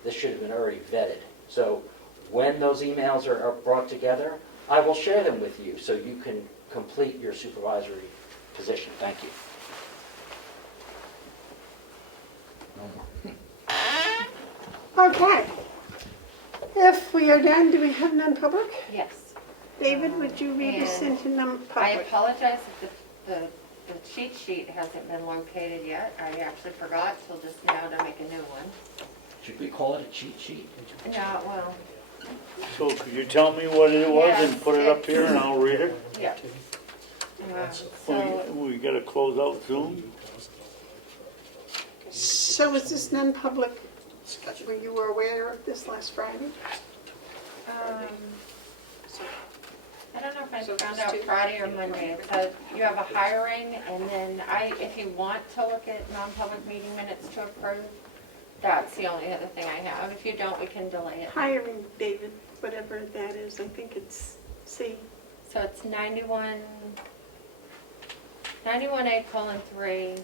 This should have been already vetted. So when those emails are brought together, I will share them with you so you can complete your supervisory position. Thank you. okay. If we are done, do we have non-public? Yes. David, would you read us And into I non-public? apologize if the cheat sheet hasn't been located yet. I actually forgot till just now to make a new one. Should we call it a cheat sheet? Yeah, well, So could you tell me what it was and Yes, put it up here and I'll read it? yeah. So, We gotta close out Zoom? So is this non-public, were you aware of this last Friday? I don't know if I So found it's out 2? Friday or Monday. It says you have a hiring, and then if you want to look at non-public meeting minutes to approve, that's the only other thing I have. If you don't, we can delay it. Hiring, David, whatever that is, I think it's C. So it's 91A:3,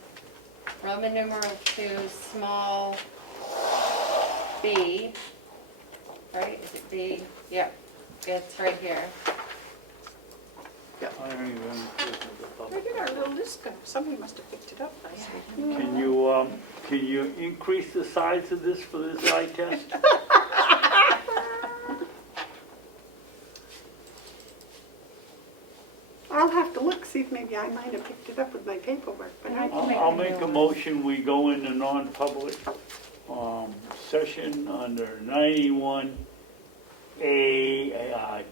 Roman numeral 2, small b, right? Is it B? Yep, it's right here. Hiring of members of the Where public. did our little list go? Somebody must have picked it up last week. Can you increase the size of this for this eye test? I'll have to look, see if maybe I might have picked it up with my paperwork, but I can I'll make a motion, we go into non-public session under 91A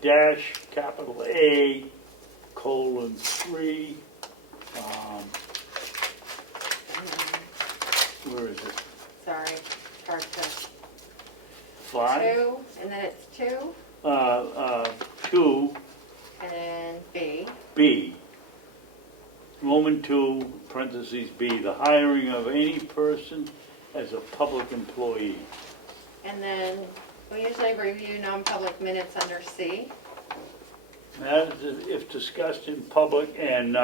dash capital A colon 3. Where is it? Sorry, hard to. 5? 2, and then it's 2, 2. and then B. B, Roman 2, parentheses B, the hiring of any person as a public employee. And then we usually review non-public minutes under C. Matters if discussed in public, and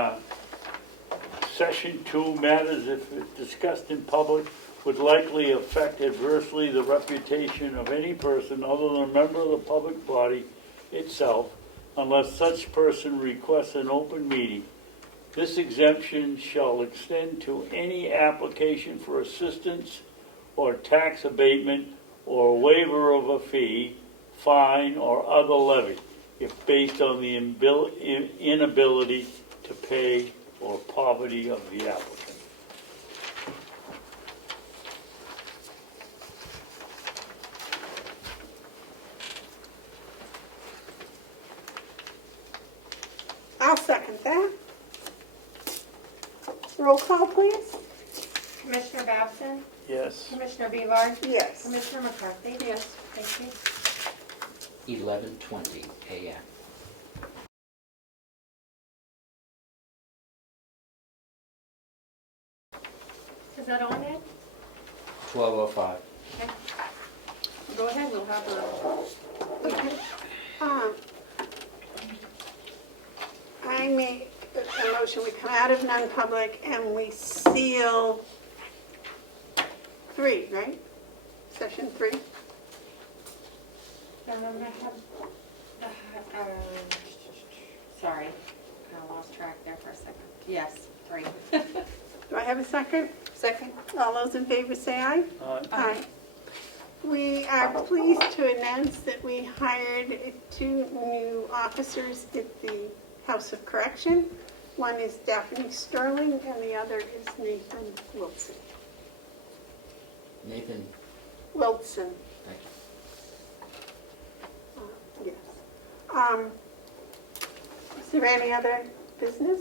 Session 2, matters if discussed in public would likely affect adversely the reputation of any person other than a member of the public body itself, unless such person requests an open meeting. This exemption shall extend to any application for assistance or tax abatement or waiver of a fee, fine, or other levy, if based on the inability to pay or poverty of the applicant. I'll second that. Roll call, please. Commissioner Babson? Yes. Commissioner Bevard? Yes. Commissioner McCarthy? Yes. Thank you. 11:20 a.m. Is that on it? 12:05. Go ahead, we'll have a, Okay. I make a motion, we come out of non-public and we seal 3, right? Session 3? I have, sorry, I lost track there for a second. Yes, 3. Do I have a second? second. All those in favor say aye. Aye. We are pleased to announce that we hired 2 new officers at the House of Correction. One is Daphne Sterling and the other is Nathan Wilson. Nathan, Wilson, thank you. yes. Is there any other business?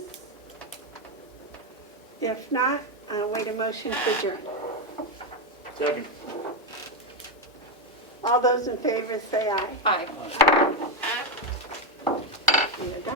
If not, I'll wait a motion to adjourn. Second. All those in favor say aye. Aye. We are done.